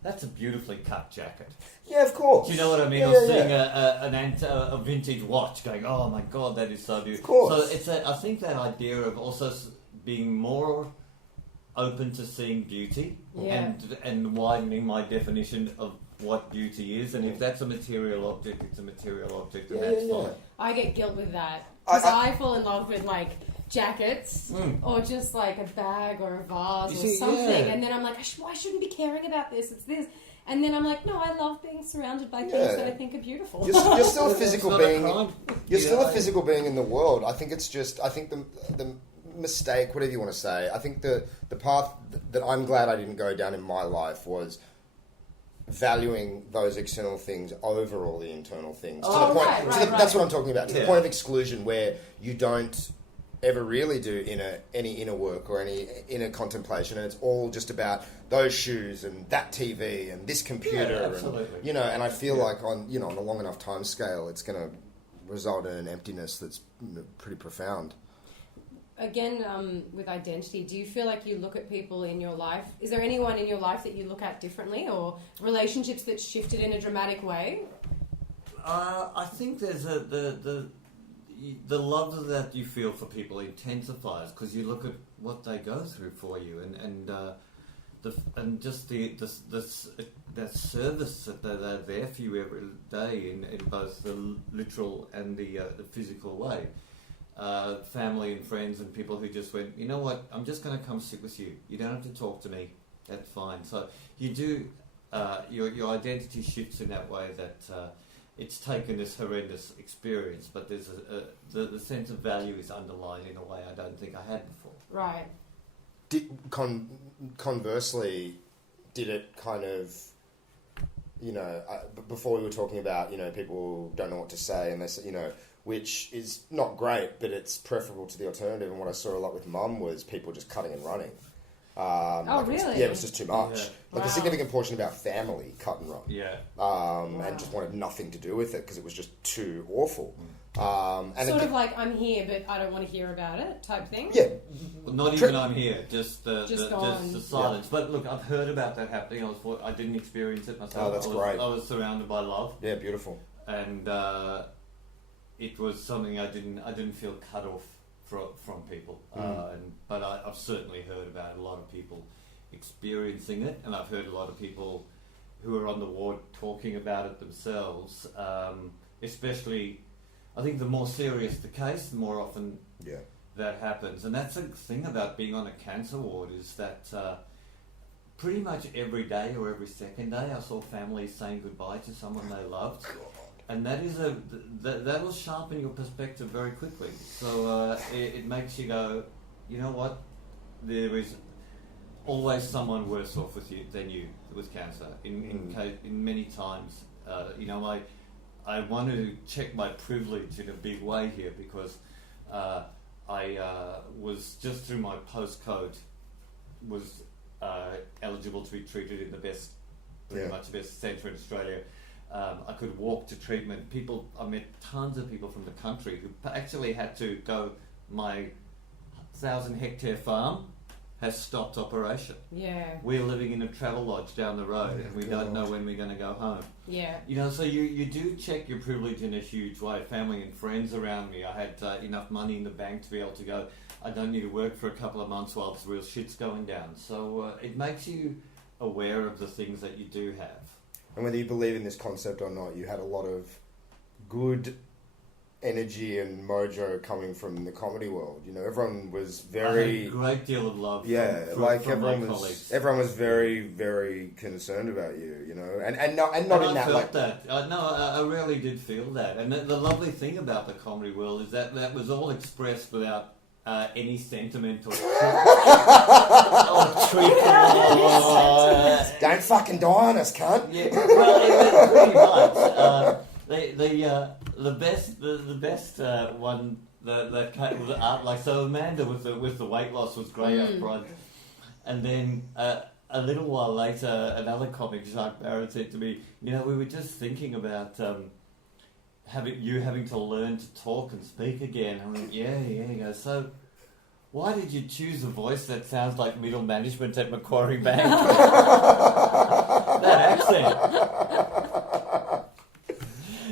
that's a beautifully cut jacket. Yeah, of course. Do you know what I mean? Yeah, Or seeing a vintage watch going, oh my God, that is so beautiful. Of course. So I think that idea of also being more open to seeing beauty and widening my definition of what beauty is, and if that's a material object, it's a material object, and that's fine. I get guilt with that because I fall in love with like jackets or just like a bag or a vase or something, and then I'm like, I shouldn't be caring about this. It's this. And then I'm like, no, I love being surrounded by things that I think are beautiful. You're still a physical being. You're still a physical being in the world. I think it's just. I think the mistake, whatever you want to say. I think the path that I'm glad I didn't go down in my life was valuing those external things over all the internal things. That's what I'm talking about. To the point of exclusion, where you don't ever really do any inner work or any inner contemplation, and it's all just about those shoes and that TV and this computer, absolutely. And, you know. And I feel like on a long enough time scale, it's going to result in an emptiness that's pretty profound. Again, with identity, do you feel like you look at people in your life? Is there anyone in your life that you look at differently, or relationships that shifted in a dramatic way? I think there's the love that you feel for people intensifies because you look at what they go through for you, and just that service that they're there for you every day in both the literal and the physical way. Family and friends and people who just went, you know what, I'm just going to come sit with you. You don't have to talk to me. That's fine. So you do, your identity shifts in that way that it's taken this horrendous experience, but there's the sense of value is underlined in a way I don't think I had before. Right. Conversely, did it kind of, before we were talking about, people don't know what to say and they say, which is not great, but it's preferable to the alternative. And what I saw a lot with Mum was people just cutting and running. Really? It was just too much. Yeah. A significant portion about family cut and run. Yeah. And just wanted nothing to do with it because it was just too awful. And sort of like, I'm here, but I don't want to hear about it type thing? Yeah. Well, not even I'm here, just the silence. Yeah. But look, I've heard about that happening. I didn't experience it myself. Oh, that's great. I was surrounded by love. Yeah, beautiful. And it was something I didn't feel cut off from people, but I've certainly heard about a lot of people experiencing it, and I've heard a lot of people who are on the ward talking about it themselves. Especially, I think the more serious the case, the more often that happens. And that's the thing about being on a cancer ward, is that pretty much every day or every second day I saw families saying goodbye to someone they loved. And that is that'll sharpen your perspective very quickly. So it makes you go, you know what, there is always someone worse off than you with cancer. In many times, I want to check my privilege in a big way here, because I was just through my postcode was eligible to be treated in the best, pretty much the best centre in Australia. I could walk to treatment. I met tons of people from the country who actually had to go. My 1,000-hectare farm has stopped operation. Yeah. We're living in a travel lodge down the road, and we don't know when we're going to go home. Yeah. So you do check your privilege in a huge way. Family and friends around me. I had enough money in the bank to be able to go, I don't need to work for a couple of months while this real shit's going down. So it makes you aware of the things that you do have. And whether you believe in this concept or not, you had a lot of good energy and mojo coming from the comedy world. Everyone was very... I had a great deal of love from everyone was very, very concerned about you, and not in that... I felt that. I really did feel that. And the lovely thing about the comedy world is that was all expressed without any sentiment or treatment. Don't fucking die on us, cunt. Yeah, well, pretty much. The best one that came with the art, like, so Amanda with the weight loss was great up front, and then a little while later, another comic, Jacques Barrett, said to me, we were just thinking about having to learn to talk and speak again. I went, yeah. He goes, so why did you choose a voice that sounds like middle management at Macquarie Bank? That accent.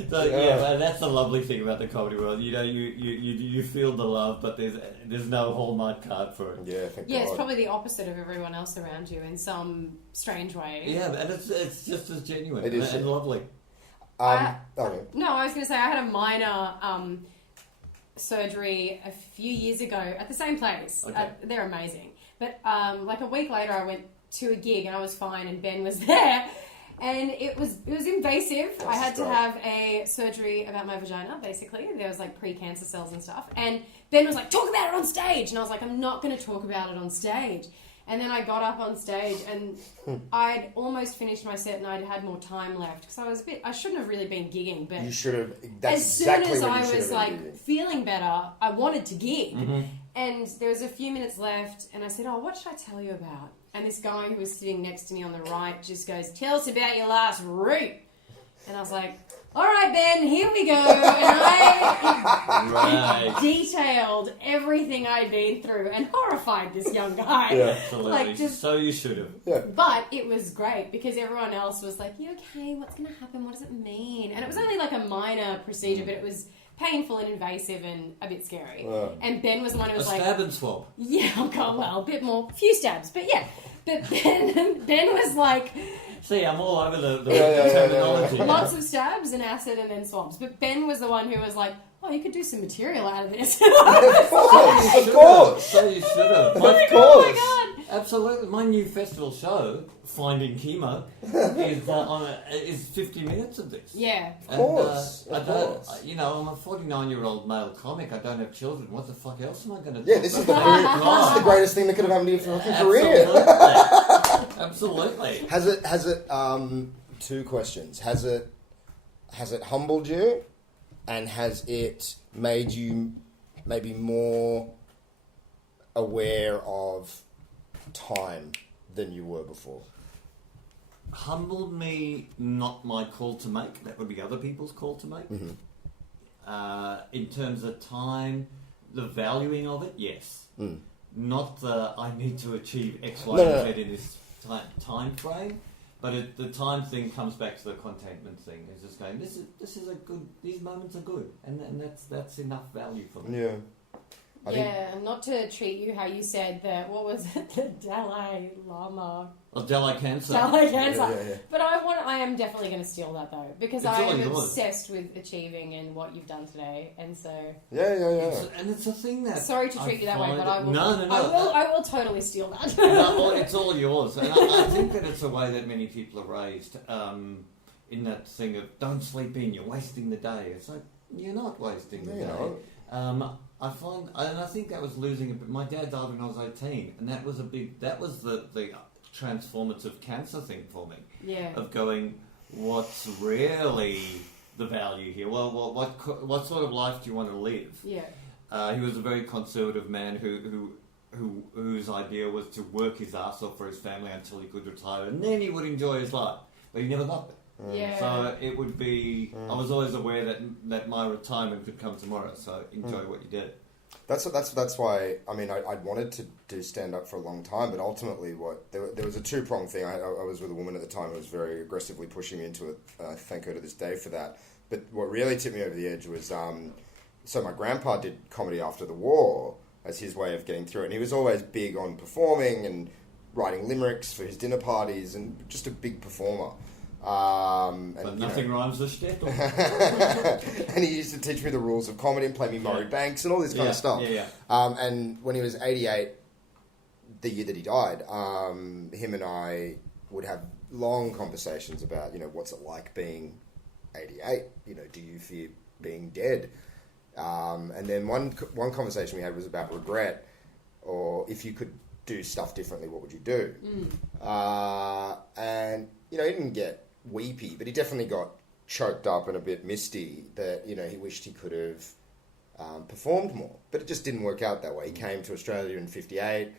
So well, that's the lovely thing about the comedy world. You feel the love, but there's no Hallmark card for it. Yeah, thank God. It's probably the opposite of everyone else around you in some strange way. Yeah, and it's just as genuine and lovely. No, I was going to say I had a minor surgery a few years ago at the same place. Okay. They're amazing. But like a week later, I went to a gig and I was fine, and Ben was there. And it was invasive. I had to have a surgery about my vagina, basically. There was like pre-cancer cells and stuff. And Ben was like, talk about it on stage. And I was like, I'm not going to talk about it on stage. And then I got up on stage and I'd almost finished my set and I'd had more time left. Because I shouldn't have really been gigging. But you should have. As soon as I was like feeling better, I wanted to gig. Mm-hmm. And there was a few minutes left and I said, what should I tell you about? And this guy who was sitting next to me on the right just goes, tell us about your last root. And I was like, all right, Ben, here we go. And I detailed everything I'd been through and horrified this young guy. Yeah, absolutely. So you should have. Yeah. But it was great because everyone else was like, you okay? What's going to happen? What does it mean? And it was only like a minor procedure, but it was painful and invasive and a bit scary. And Ben was the one who was a like... stab and swab. Yeah, a bit more. Few stabs, but yeah. But Ben was like... See, I'm all over the terminology. Lots of stabs and acid and then swabs. But Ben was the one who was like, you could do some material out of this. Of course. So you should have. Of course. Oh my God. Absolutely. My new festival show, Finding Chemo, is 50 minutes of this. Yeah. Of course. I'm a 49-year-old male comic. I don't have children. What the fuck else am I going to do? Yeah, this is the greatest thing that could have happened to your fucking career. Absolutely. Has it? Two questions. Has it humbled you, and has it made you maybe more aware of time than you were before? Humbled me, not my call to make. That would be other people's call to make. Mm-hmm. In terms of time, the valuing of it, yes. Mm. Not the I need to achieve X, Y, and Z in this time frame. But the time thing comes back to the contentment thing. It's just going, this is a good. These moments are good, and that's enough value for me. Yeah. And not to treat you how you said that, what was it, the Dalai Lama? Or Dalai Cancer. Dalai Cancer. Yeah. But I am definitely going to steal that though, because It's I all am yours. obsessed with achieving and what you've done today, and so... And it's a thing that... Sorry to treat you that way, but I will... No. I will totally steal that. No, it's all yours. And I think that it's a way that many people are raised, in that thing of, don't sleep in, you're wasting the day. It's like, you're not wasting the day. I think that was losing it. My dad died when I was 18, and that was the transformative cancer thing for me. Yeah. Of going, what's really the value here? Well, what sort of life do you want to live? Yeah. He was a very conservative man whose idea was to work his ass off for his family until he could retire, and then he would enjoy his life. But he never got there. Yeah. So it would be. I was always aware that my retirement could come tomorrow. So enjoy what you did. That's why. I mean, I'd wanted to do stand up for a long time, but ultimately, there was a two-pronged thing. I was with a woman at the time who was very aggressively pushing me into it. I thank her to this day for that. But what really tipped me over the edge was, so my grandpa did comedy after the war as his way of getting through it, and he was always big on performing and writing limericks for his dinner parties, and just a big performer. But nothing rhymes with shtetl. And he used to teach me the rules of comedy and play me Murray Banks and all this kind of stuff. And when he was 88, the year that he died, him and I would have long conversations about, what's it like being 88? Do you fear being dead? And then one conversation we had was about regret, or if you could do stuff differently, what would you do? And, he didn't get weepy, but he definitely got choked up and a bit misty that, he wished he could have performed more. But it just didn't work out that way. He came to Australia in 58.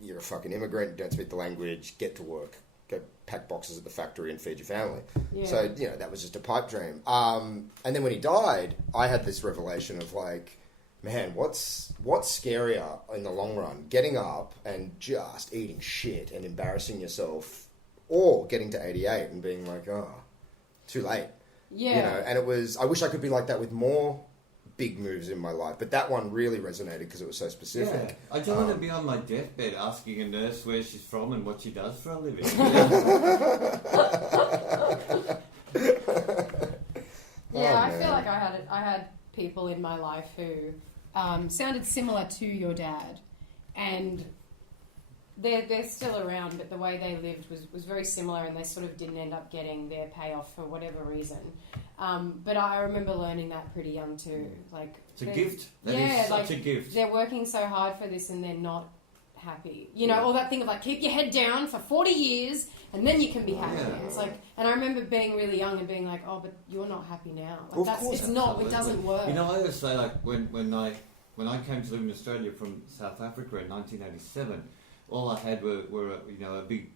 You're a fucking immigrant, you don't speak the language, get to work. Go pack boxes at the factory and feed your family. Yeah. So, that was just a pipe dream. And then when he died, I had this revelation of like, man, what's scarier in the long run? Getting up and just eating shit and embarrassing yourself, or getting to 88 and being like, oh, too late. Yeah. And it was, I wish I could be like that with more big moves in my life, but that one really resonated because it was so specific. Yeah. I don't want to be on my deathbed asking a nurse where she's from and what she does for a living. I feel like I had people in my life who sounded similar to your dad, and they're still around, but the way they lived was very similar, and they sort of didn't end up getting their payoff for whatever reason. But I remember learning that pretty young too. Like, it's a gift. That is such a gift. They're working so hard for this and they're not happy. All that thing of like, keep your head down for 40 years and then you can be happy. Yeah. It's like, and I remember being really young and being like, oh, but you're not happy now. Like, Well, of course, it's not. It doesn't work. I always say, like, when I came to live in Australia from South Africa in 1987, all I had were a big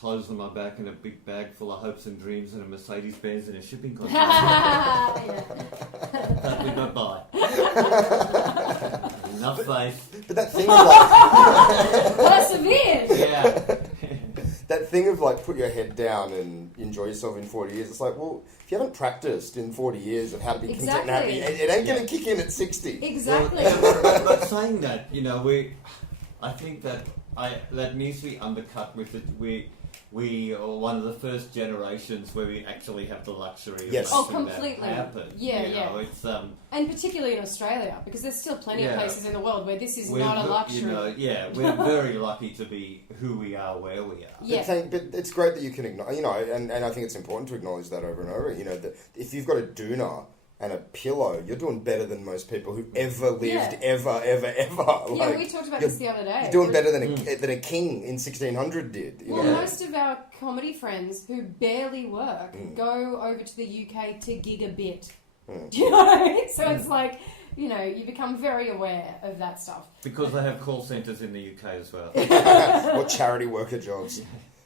clothes on my back and a big bag full of hopes and dreams and a Mercedes Benz and a shipping container. That'd be bye-bye. Enough faith. But that thing of like... Persevered! Yeah. That thing of like, put your head down and enjoy yourself in 40 years, it's like, well, if you haven't practiced in 40 years of how to be content and happy, it ain't going to kick in at 60. Exactly. But saying that, I think that that needs to be undercut with it. We are one of the first generations where we actually have the luxury of making that happen. It's, and particularly in Australia, because there's still plenty of places in the world where this is not a luxury. We're very lucky to be who we are, where we are. Yeah. But it's great that you can acknowledge, and I think it's important to acknowledge that over and over. That if you've got a doona and a pillow, you're doing better than most people who've ever lived, ever. Yeah, we talked about this the other day. You're doing better than a king in 1600 did. Most of our comedy friends who barely work go over to the UK to gig a bit. Do you know what I mean? So it's like, you become very aware of that stuff. Because they have call centres in the UK as well. Or charity worker jobs.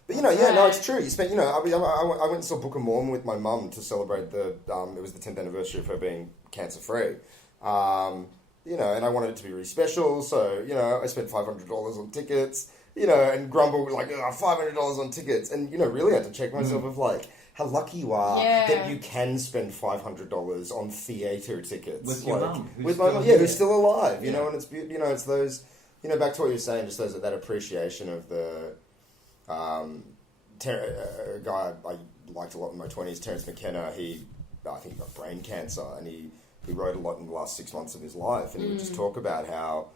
But no, it's true. You spent, I went and saw Book of Mormon with my mum to celebrate it was the 10th anniversary of her being cancer free. And I wanted it to be really special, so I spent $500 on tickets. And grumbled like $500 on tickets, and really had to check myself of like, how lucky you are Yeah. that you can spend $500 on theatre tickets With your mum, who's with my still mum, here. who's still alive. You Yeah. know, and it's it's those, back to what you're saying, just those that appreciation of the a guy I liked a lot in my 20s, Terence McKenna. I think he got brain cancer, and he wrote a lot in the last 6 months of his life, and he would just talk about how,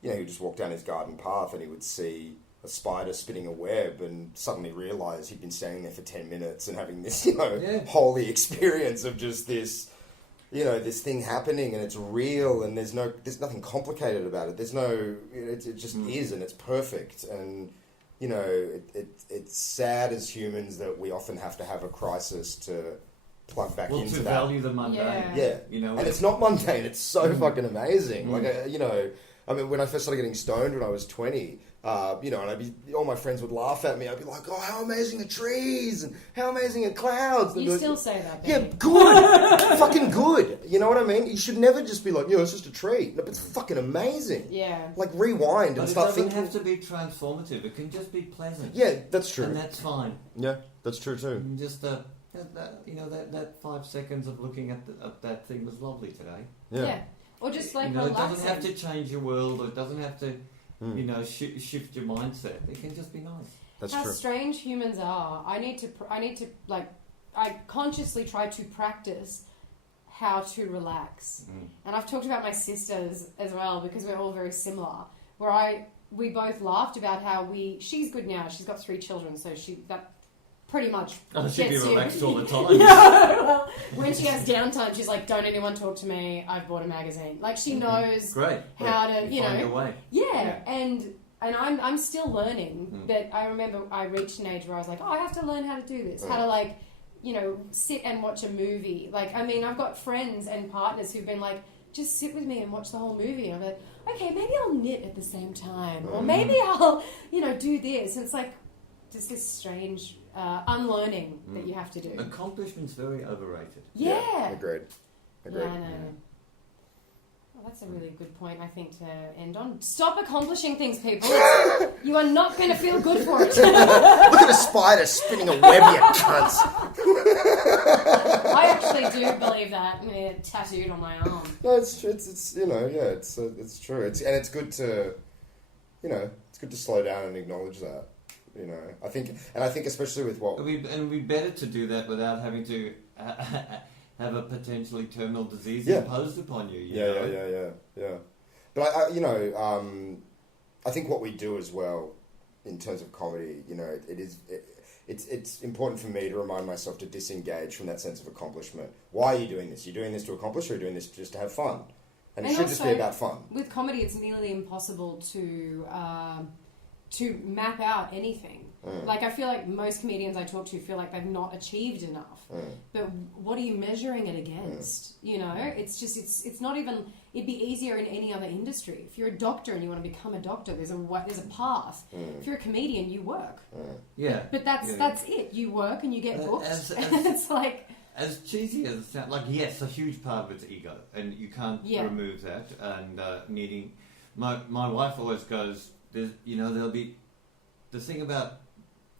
he would just walk down his garden path and he would see a spider spinning a web and suddenly realise he'd been standing there for 10 minutes and having this, holy experience of just this, this thing happening, and it's real, and there's nothing complicated about it. There's no, it just is, and it's perfect. And, it's sad as humans that we often have to have a crisis to plug back into to that. value the mundane. Yeah. And it's not mundane, it's so fucking amazing. Like, I mean, when I first started getting stoned when I was 20, and all my friends would laugh at me. I'd be like, "Oh, how amazing are trees, and how amazing are clouds." You still say that, baby. Yeah, good, fucking good. You know what I mean? You should never just be like, it's just a tree. No, but it's fucking amazing. Yeah. Like, rewind But and it start doesn't thinking. have to be transformative. It can just be pleasant. Yeah, that's true. And that's fine. Yeah, that's true too. And just that 5 seconds of looking at that thing was lovely today. Yeah. Or just like it relaxing. doesn't have to change your world, or it doesn't have to, shift your mindset. It can just be nice. That's How true. strange humans are. I need to I consciously try to practice how to relax. And I've talked about my sisters as well, because we're all very similar. We both laughed about how she's good now. She's got 3 children, so that pretty much She'd be gets you. relaxed all the time. No, well, when she has downtime, she's like, "Don't anyone talk to me. I've bought a magazine." Like, she knows Great. how to, Find your way. Yeah, and I'm still learning. But I remember I reached an age where I was like, I have to learn how to do this. How to sit and watch a movie. Like, I mean, I've got friends and partners who've been like, just sit with me and watch the whole movie. And I'm like, okay, maybe I'll knit at the same time, or maybe I'll do this. And it's like just this strange unlearning that you have to do. Accomplishment's very overrated. Yeah. Agreed. Yeah, I know. Well, that's a really good point, I think, to end on. Stop accomplishing things, people. You are not going to feel good for it. Look at a spider spinning a web, you cunts. I actually do believe that. Tattooed on my arm. No, it's true. It's true. It's good to, it's good to slow down and acknowledge that. I think especially with what It would be better to do that without having to have a potentially terminal disease imposed upon you. Yeah. But I think what we do as well, in terms of comedy, it's important for me to remind myself to disengage from that sense of accomplishment. Why are you doing this? You're doing this to accomplish, or are you doing this just to have fun? And it should just be about fun. With comedy, it's nearly impossible to map out anything. Like, I feel like most comedians I talk to feel like they've not achieved enough. But what are you measuring it against? It's not even. It'd be easier in any other industry. If you're a doctor and you want to become a doctor, there's a path. If you're a comedian, you work. Yeah. But that's it. You work and you get booked. And it's like, as cheesy as it sounds, like, yes, a huge part of it's ego, and you can't remove that. And needing, my wife always goes, there'll be the thing about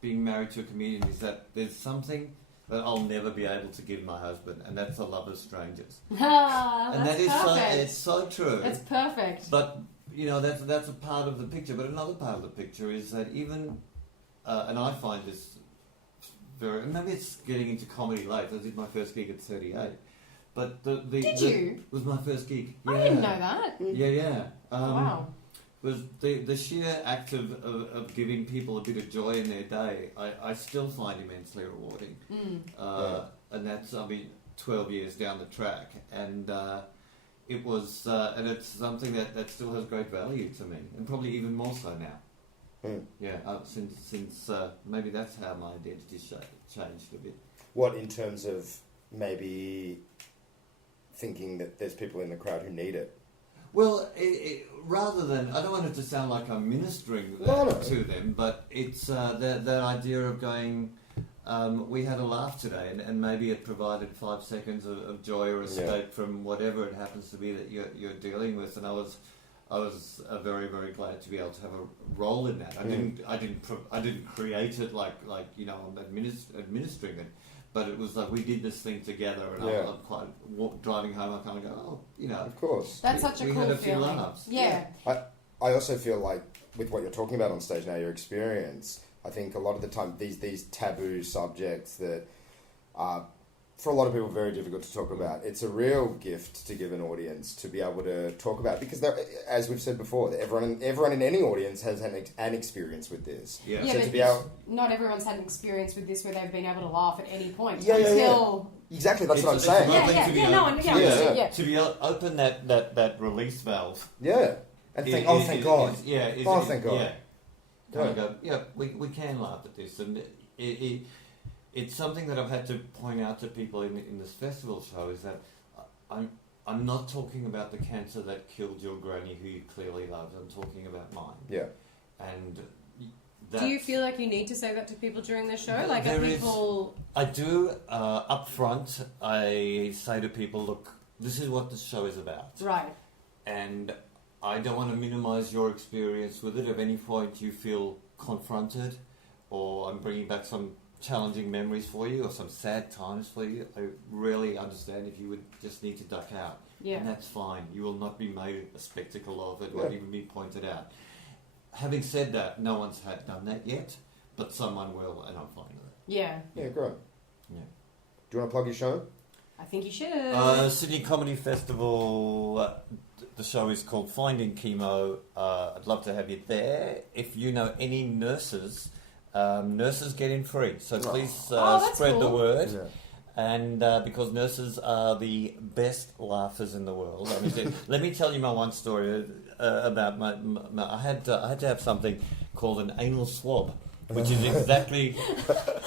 being married to a comedian is that there's something that I'll never be able to give my husband, and that's a love of strangers. And that is perfect. it's so true. That's perfect. But that's a part of the picture. But another part of the picture is that even, and I find this very, maybe it's getting into comedy late. I did my first gig at 38. But Did you? Was my first gig. Yeah. I didn't know that. Yeah. Wow. Was the sheer act of giving people a bit of joy in their day, I still find immensely rewarding. And that's, 12 years down the track. And it was, and it's something that still has great value to me, and probably even more so now. Yeah, since maybe that's how my identity changed a bit. What, in terms of maybe thinking that there's people in the crowd who need it? Well, rather than, I don't want it to sound like I'm ministering to them, but it's that idea of going, we had a laugh today, and maybe it provided 5 seconds of joy or escape from whatever it happens to be that you're dealing with, and I was very, very glad to be able to have a role in that. I didn't create it like I'm administering it, but it was like we did this thing together, and Yeah. I'm quite driving home. I kind of go, oh, you know, Of course. That's such a we cool had a few feeling. laughs. Yeah. I also feel like with what you're talking about on stage now, your experience, I think a lot of the time these taboo subjects that are for a lot of people very difficult to talk about. It's a real gift to give an audience to be able to talk about, because as we've said before, everyone in any audience has an experience with this. Yeah. Yeah, So but to be able, not everyone's had an experience with this where they've been able to laugh at any point. Yeah, yeah, until... exactly, that's what I'm It's saying. one Yeah, thing yeah, to be yeah, able- no, yeah, Yeah. To be able to open that release valve. Yeah, and think, oh, thank God. Thank God. Yeah. Kind of go, yeah, we can laugh at this, and it's something that I've had to point out to people in this festival show, is that I'm not talking about the cancer that killed your granny who you clearly loved. I'm talking about mine. Yeah. And Do you feel like you need to say that to people during the show? Like, are There is- people... I do. Up front, I say to people, look, this is what the show is about. Right. And I don't want to minimise your experience with it. At any point you feel confronted, or I'm bringing back some challenging memories for you, or some sad times for you, I really understand if you would just need to duck out. Yeah. And that's fine. You will not be made a spectacle of it, won't even be pointed out. Having said that, no one's done that yet, but someone will, and I'm fine with it. Yeah. Yeah, great. Yeah. Do you want to plug your show? I think you should. Sydney Comedy Festival, the show is called Finding Chemo. I'd love to have you there. If you know any nurses, nurses get in free. So please that's spread the cool. word. Yeah. And because nurses are the best laughers in the world. I mean, let me tell you my one story about my I had to have something called an anal swab, which is exactly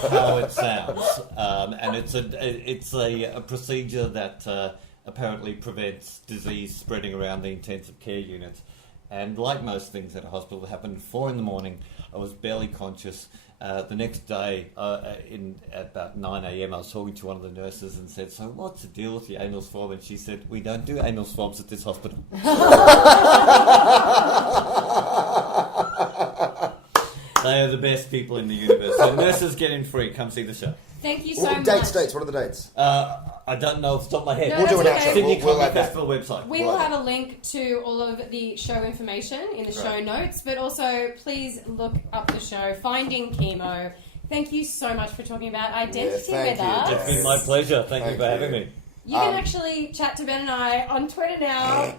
how it sounds, and it's a procedure that apparently prevents disease spreading around the intensive care unit. And like most things at a hospital, it happened at 4 a.m. I was barely conscious. The next day, at about 9 a.m, I was talking to one of the nurses and said, "So what's the deal with the anal swab?" And she said, "We don't do anal swabs at this hospital." They are the best people in the universe. So nurses get in free. Come see the show. Thank you so much. Dates. What are the dates? I don't know off the top of my head. No, We'll do an that's outro. okay. Sydney We'll Comedy add that. Festival website. We will have a link to all of the show information in the show Right. notes, but also please look up the show, Finding Chemo. Thank you so much for talking about identity thank with you. us. It's been my pleasure. Thank you for having me. You can actually chat to Ben and I on Twitter now.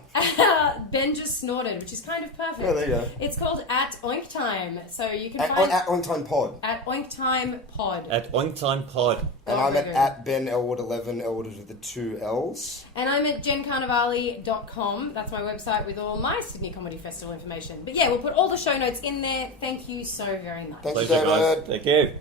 Ben just snorted, which is kind of perfect. Yeah, there you go. It's called @OinkTime, so you can At find On Time Pod. @OinkTime Pod. At One Time Pod. And Oh, I'm very good. at Ben Ellwood 11. Ellwood is with the 2 L's. And I'm at jencarnovale.com. That's my website with all my Sydney Comedy Festival information. But yeah, we'll put all the show notes in there. Thank you so very much. Thank you, Pleasure, guys. David. Thank you.